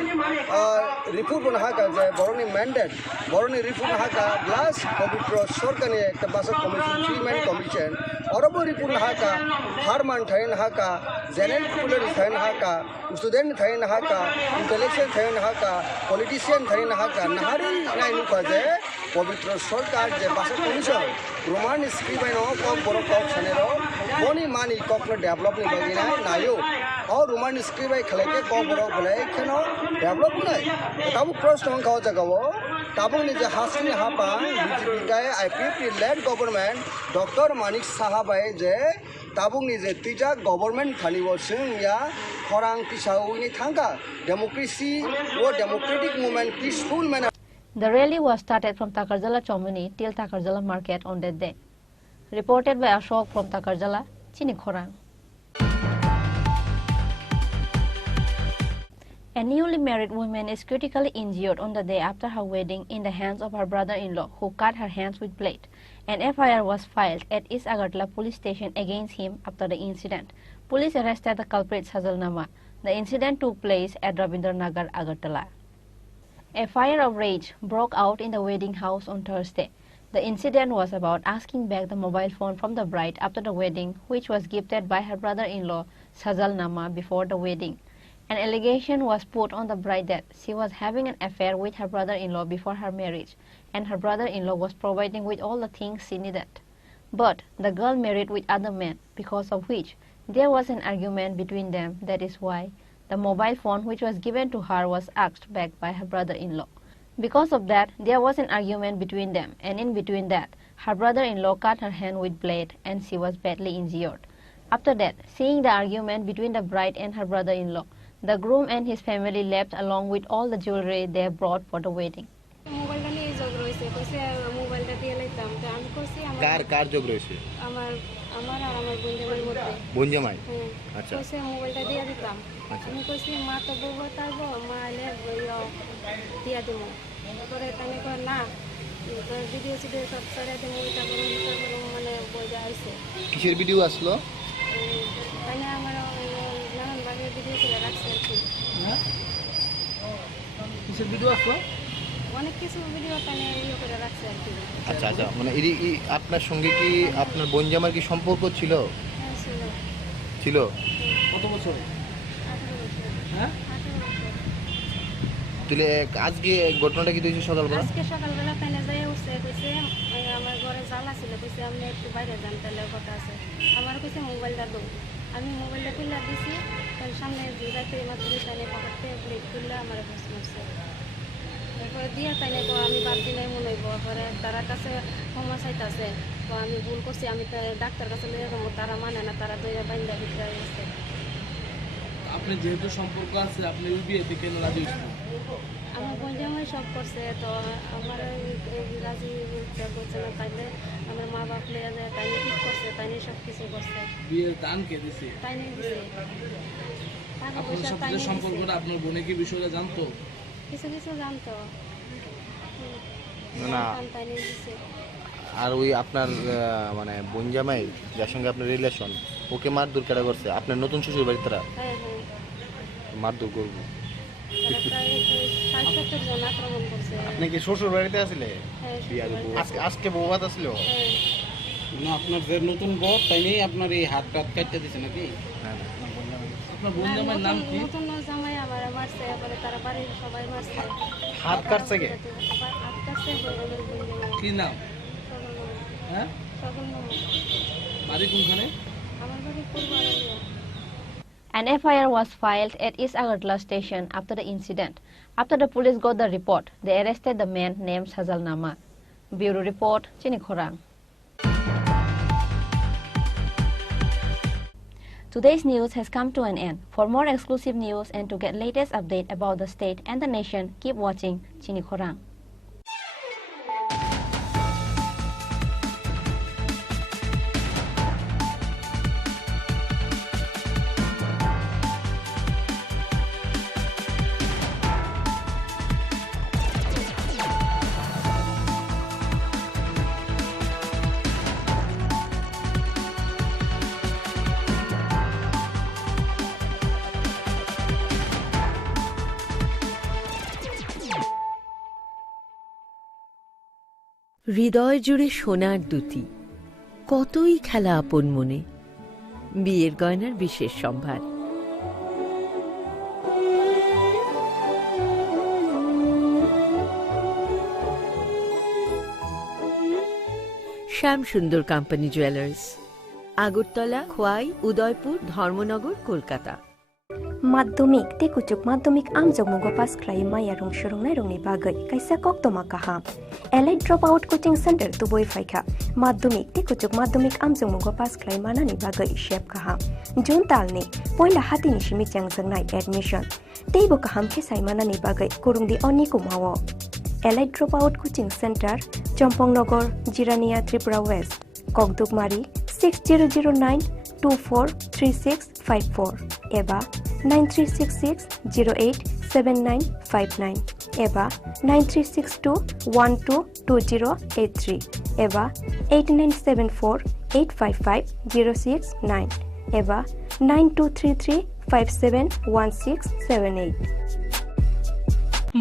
report bon haka je borokni mandate borokni report haka plus পবিত্র সরকারি একটা বাসা commission 3 man commission অরব রিপুন হাকা হারমান থাইন হাকা জেনারেল পপুলার থাইন হাকা স্টুডেন্ট থাইন হাকা ইন্টেলেকচুয়াল থাইন হাকা পলিটিশিয়ান থাইন হাকা নাহারি নাইনু কাজে পবিত্র সরকার যে বাসা কমিশন রোমান স্ক্রিবাইন কক বড় কক সানেরো বনি মানি ককনো ডেভেলপ নি বাগিনা নায়ো ও রোমান স্ক্রিবাই খেলাকে কক বড় বলে কেন ডেভেলপ নাই তাবু প্রশ্ন খাওয়া জাগাও তাবুনি যে হাসিনি হাপা বিজেপি গায়ে IPF led government doctor Manik সাহাবাই যে তাবুনি যে তিজা গভর্নমেন্ট খানিব সিংয়া খরাং তিসাউনি থাঙ্কা ডেমোক্রেসি ও democratic movement peaceful manner. The rally was started from Takarjala Chomini till Takarjala market on that day. Reported by Ashok from Takarjala, Chini Khorang. A newly married woman is critically injured on the day after her wedding in the hands of her brother-in-law, who cut her hands with blade. An FIR was filed at East Agartala police station against him after the incident. Police arrested the culprit Sajal Nama. The incident took place at Rabindranagar, Agartala. A fire of rage broke out in the wedding house on Thursday. The incident was about asking back the mobile phone from the bride after the wedding, which was gifted by her brother-in-law, Sajal Nama, before the wedding. An allegation was put on the bride that she was having an affair with her brother-in-law before her marriage, and her brother-in-law was providing with all the things she needed. But the girl married with other men, because of which there was an argument between them. That is why the mobile phone which was given to her was asked back by her brother-in-law. Because of that, there was an argument between them, and in between that, her brother-in-law cut her hand with blade and she was badly injured. After that, seeing the argument between the bride and her brother-in-law, the groom and his family left along with all the jewelry they brought for the wedding. কার যোগ রয়েছে আমার আর আমার বোনজামাইয়ের মধ্যে বোনজামাই আচ্ছা কইছে মোবাইলটা দিয়ে দিতাম আমি কইছি মা তো বউ তাইব মা এলে দিয়া দেব পরে তাই কই না ভিডিও সিডিও সব ছেড়ে দেবো এটা করুন মানে বইটা আইছে কিসের ভিডিও আসলো তাই আমার নানান ভাগে ভিডিও করে রাখছে আর কি কিসের ভিডিও আসলো অনেক কিছু ভিডিও তাই ইয়ে করে রাখছে আর কি আচ্ছা আচ্ছা মানে আপনার সঙ্গে কি আপনার বোনজামার কি সম্পর্ক ছিল ছিল কত বছর হ্যাঁ তাহলে আজকে ঘটনাটা কি হয়েছে সকালবেলা আজকে সকালবেলা তাইলে যাই উঠছে কইছে আমার ঘরে জ্বালা ছিল কইছে আপনি একটু বাইরে যান তাহলে কথা আছে আমার কইছে মোবাইলটা দাও আমি মোবাইলটা খুলে দিছি তার সামনে রাতে মাত্র তাইলে পকেটে ব্রেক খুললে আমার ফোন করছে এরপরে দিয়ে তাইলে তো আমি বাদ দিলাই মনে হইব পরে তারা কাছে ক্ষমা চাইতেছে তো আমি ভুল করছি আমি ডাক্তার কাছে লিয়ে যাবো তারা মানে না তারা দইয়া বাইন্দা ভিতরে আসছে আপনি যেহেতু সম্পর্ক আছে আপনি ওই বিয়েতে কেন রাজি হয়েছেন আমার বোনজামাই সব করছে তো আমার রাজি করছে না তাইলে আমার মা বাপ লিয়ে যায় তাই ঠিক করছে তাই সব কিছু করছে বিয়ের দান কে দিছে তাই নিয়ে দিছে আপনার সাথে সম্পর্কটা আপনার বোনে কি বিষয়টা জানতো কিছু কিছু জানতো না আর ওই আপনার মানে বোনজামাই যার সঙ্গে আপনার রিলেশন ওকে মারধর কেটে করছে আপনার নতুন শ্বশুর বাড়িতে তারা মারধর করবো আপনি কি শ্বশুর বাড়িতে আসলে আজকে বউ ভাত আসলো না আপনার যে নতুন বউ তাই নেই আপনার এই হাত টাত কাটতে দিছে নাকি আপনার বোনজামাইয়ের নাম কি নতুন জামাই আবার মারছে পরে তারা বাড়ির সবাই মারছে হাত কাটছে কে হাত কাটছে কি নাম হ্যাঁ বাড়ি কোনখানে আমার বাড়ি পূর্বাড়িয়া An FIR was filed at East Agartala station after the incident. After the police got the report, they arrested the man named Sajal Nama. Bureau Report, Chini Khorang. Today's news has come to an end. For more exclusive news and to get latest update about the state and the nation, keep watching Chini Khorang. হৃদয় জুড়ে সোনার দুটি, কতই খেলা আপন মনে, বিয়ের গয়নার বিশেষ সম্ভার। শ্যাম সুন্দর কোম্পানি জুয়েলার্স, আগরতলা, খোয়াই, উদয়পুর, ধর্মনগর, কলকাতা। माध्यमिक ते कुचुक माध्यमिक आमजोग मुगो पास क्राइ माया रंग सुरंगनाय रंगनि बागै कायसा कक्तमा काहा elite drop out coaching centre तुबोय फायखा माध्यमिक ते कुचुक माध्यमिक आमजोग मुगो पास क्राइ मानानि बागै शेप काहा जुन तालनि पहिला हातिनि सिमि चेंजंनाय एडमिशन तेबो काहाम खेसाय मानानि बागै कुरुंदि अनि कुमावो elite drop out coaching centre Champaknagar Jirania Tripura west ककदुकमारी 6009243654 एबा 9366087959 एबा 9362122083 एबा 8974855069 एबा 9233571678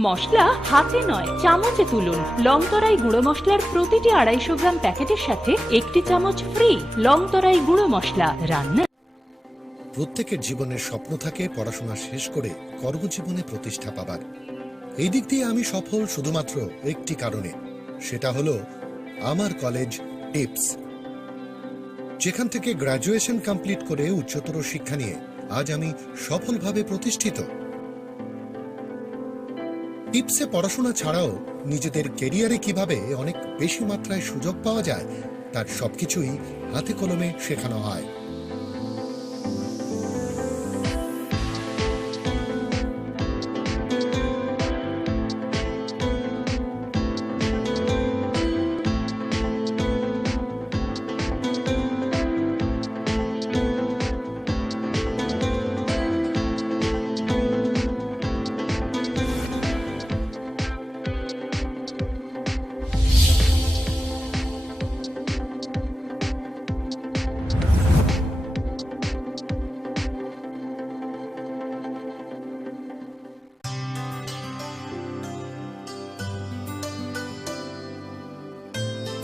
মশলা হাতে নয় চামচে তুলুন। লংতরাই গুঁড়ো মশলার প্রতিটি 250 গ্রাম প্যাকেটের সাথে একটি চামচ ফ্রি। লংতরাই গুঁড়ো মশলা রান্না। প্রত্যেকের জীবনের স্বপ্ন থাকে পড়াশোনা শেষ করে কর্মজীবনে প্রতিষ্ঠা পাবার। এই দিক দিয়ে আমি সফল শুধুমাত্র একটি কারণে, সেটা হলো আমার কলেজ টিপস, যেখান থেকে গ্র্যাজুয়েশন কমপ্লিট করে উচ্চতর শিক্ষা নিয়ে আজ আমি সফলভাবে প্রতিষ্ঠিত। টিপসে পড়াশোনা ছাড়াও নিজেদের কেরিয়ারে কিভাবে অনেক বেশি মাত্রায় সুযোগ পাওয়া যায় তার সবকিছুই হাতে কলমে শেখানো হয়।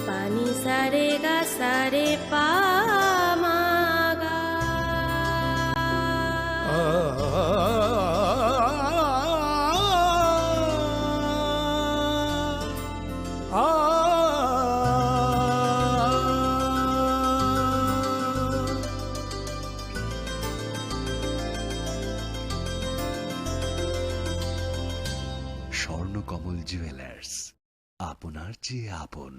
पानी सारे गा सारे पा मा गा স্বর্ণকমল জুয়েলার্স, আপনার চেয়ে আপন।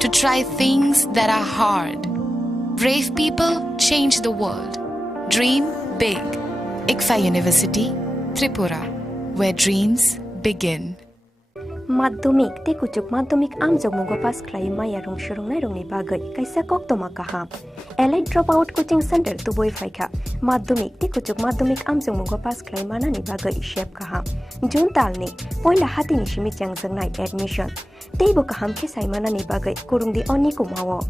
to try things that are hard. Brave people change the world. Dream big. ICFA University, Tripura, where dreams begin. Maddomik te kuchuk maddomik amjok mugo pass klai maya rong shorong nai rong ni bagai kaisa kok toma kaham elite dropout coaching center tuboi faika maddomik te kuchuk maddomik amjok mugo pass klai mana ni bagai shep kaham jun talni poila hati ni shimi changjang nai admission teibo kaham ke sai mana ni bagai kurungdi oni kumawo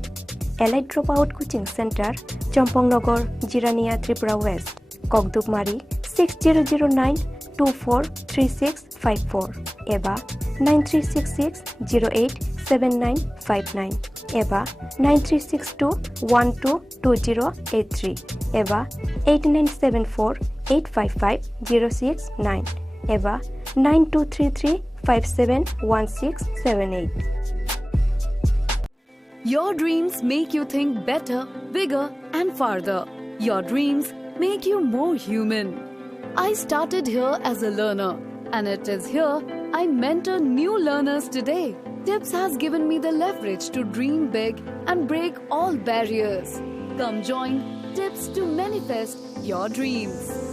elite dropout coaching center Champongnagar Jirania Tripura West Kokdukmari 6009243654 eba 9366087959 eba 9362122083 eba 8974855069 eba 9233571678. Your dreams make you think better, bigger, and farther. Your dreams make you more human. I started here as a learner, and it is here I mentor new learners today. TIPS has given me the leverage to dream big and break all barriers. Come join TIPS to manifest your dreams.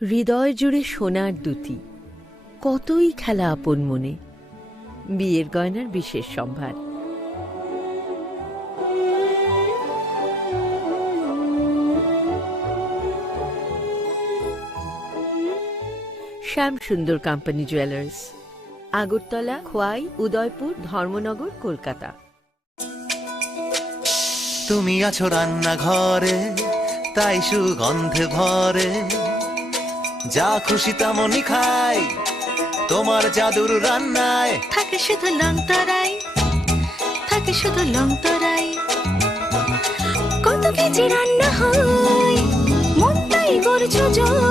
হৃদয় জুড়ে সোনার দুটি কতই খেলা আপন মনে বিয়ের গয়নার বিশেষ সম্ভার শ্যাম সুন্দর কোম্পানি জুয়েলার্স আগরতলা খোয়াই উদয়পুর ধর্মনগর কলকাতা তুমি আছো রান্নাঘরে তাই সুগন্ধে ভরে যা খুশি তেমনই খাই তোমার জাদুর রান্নায় থাকে শুধু লংতরাই থাকে শুধু লংতরাই কত কেজি রান্না হয় মনটাই করছো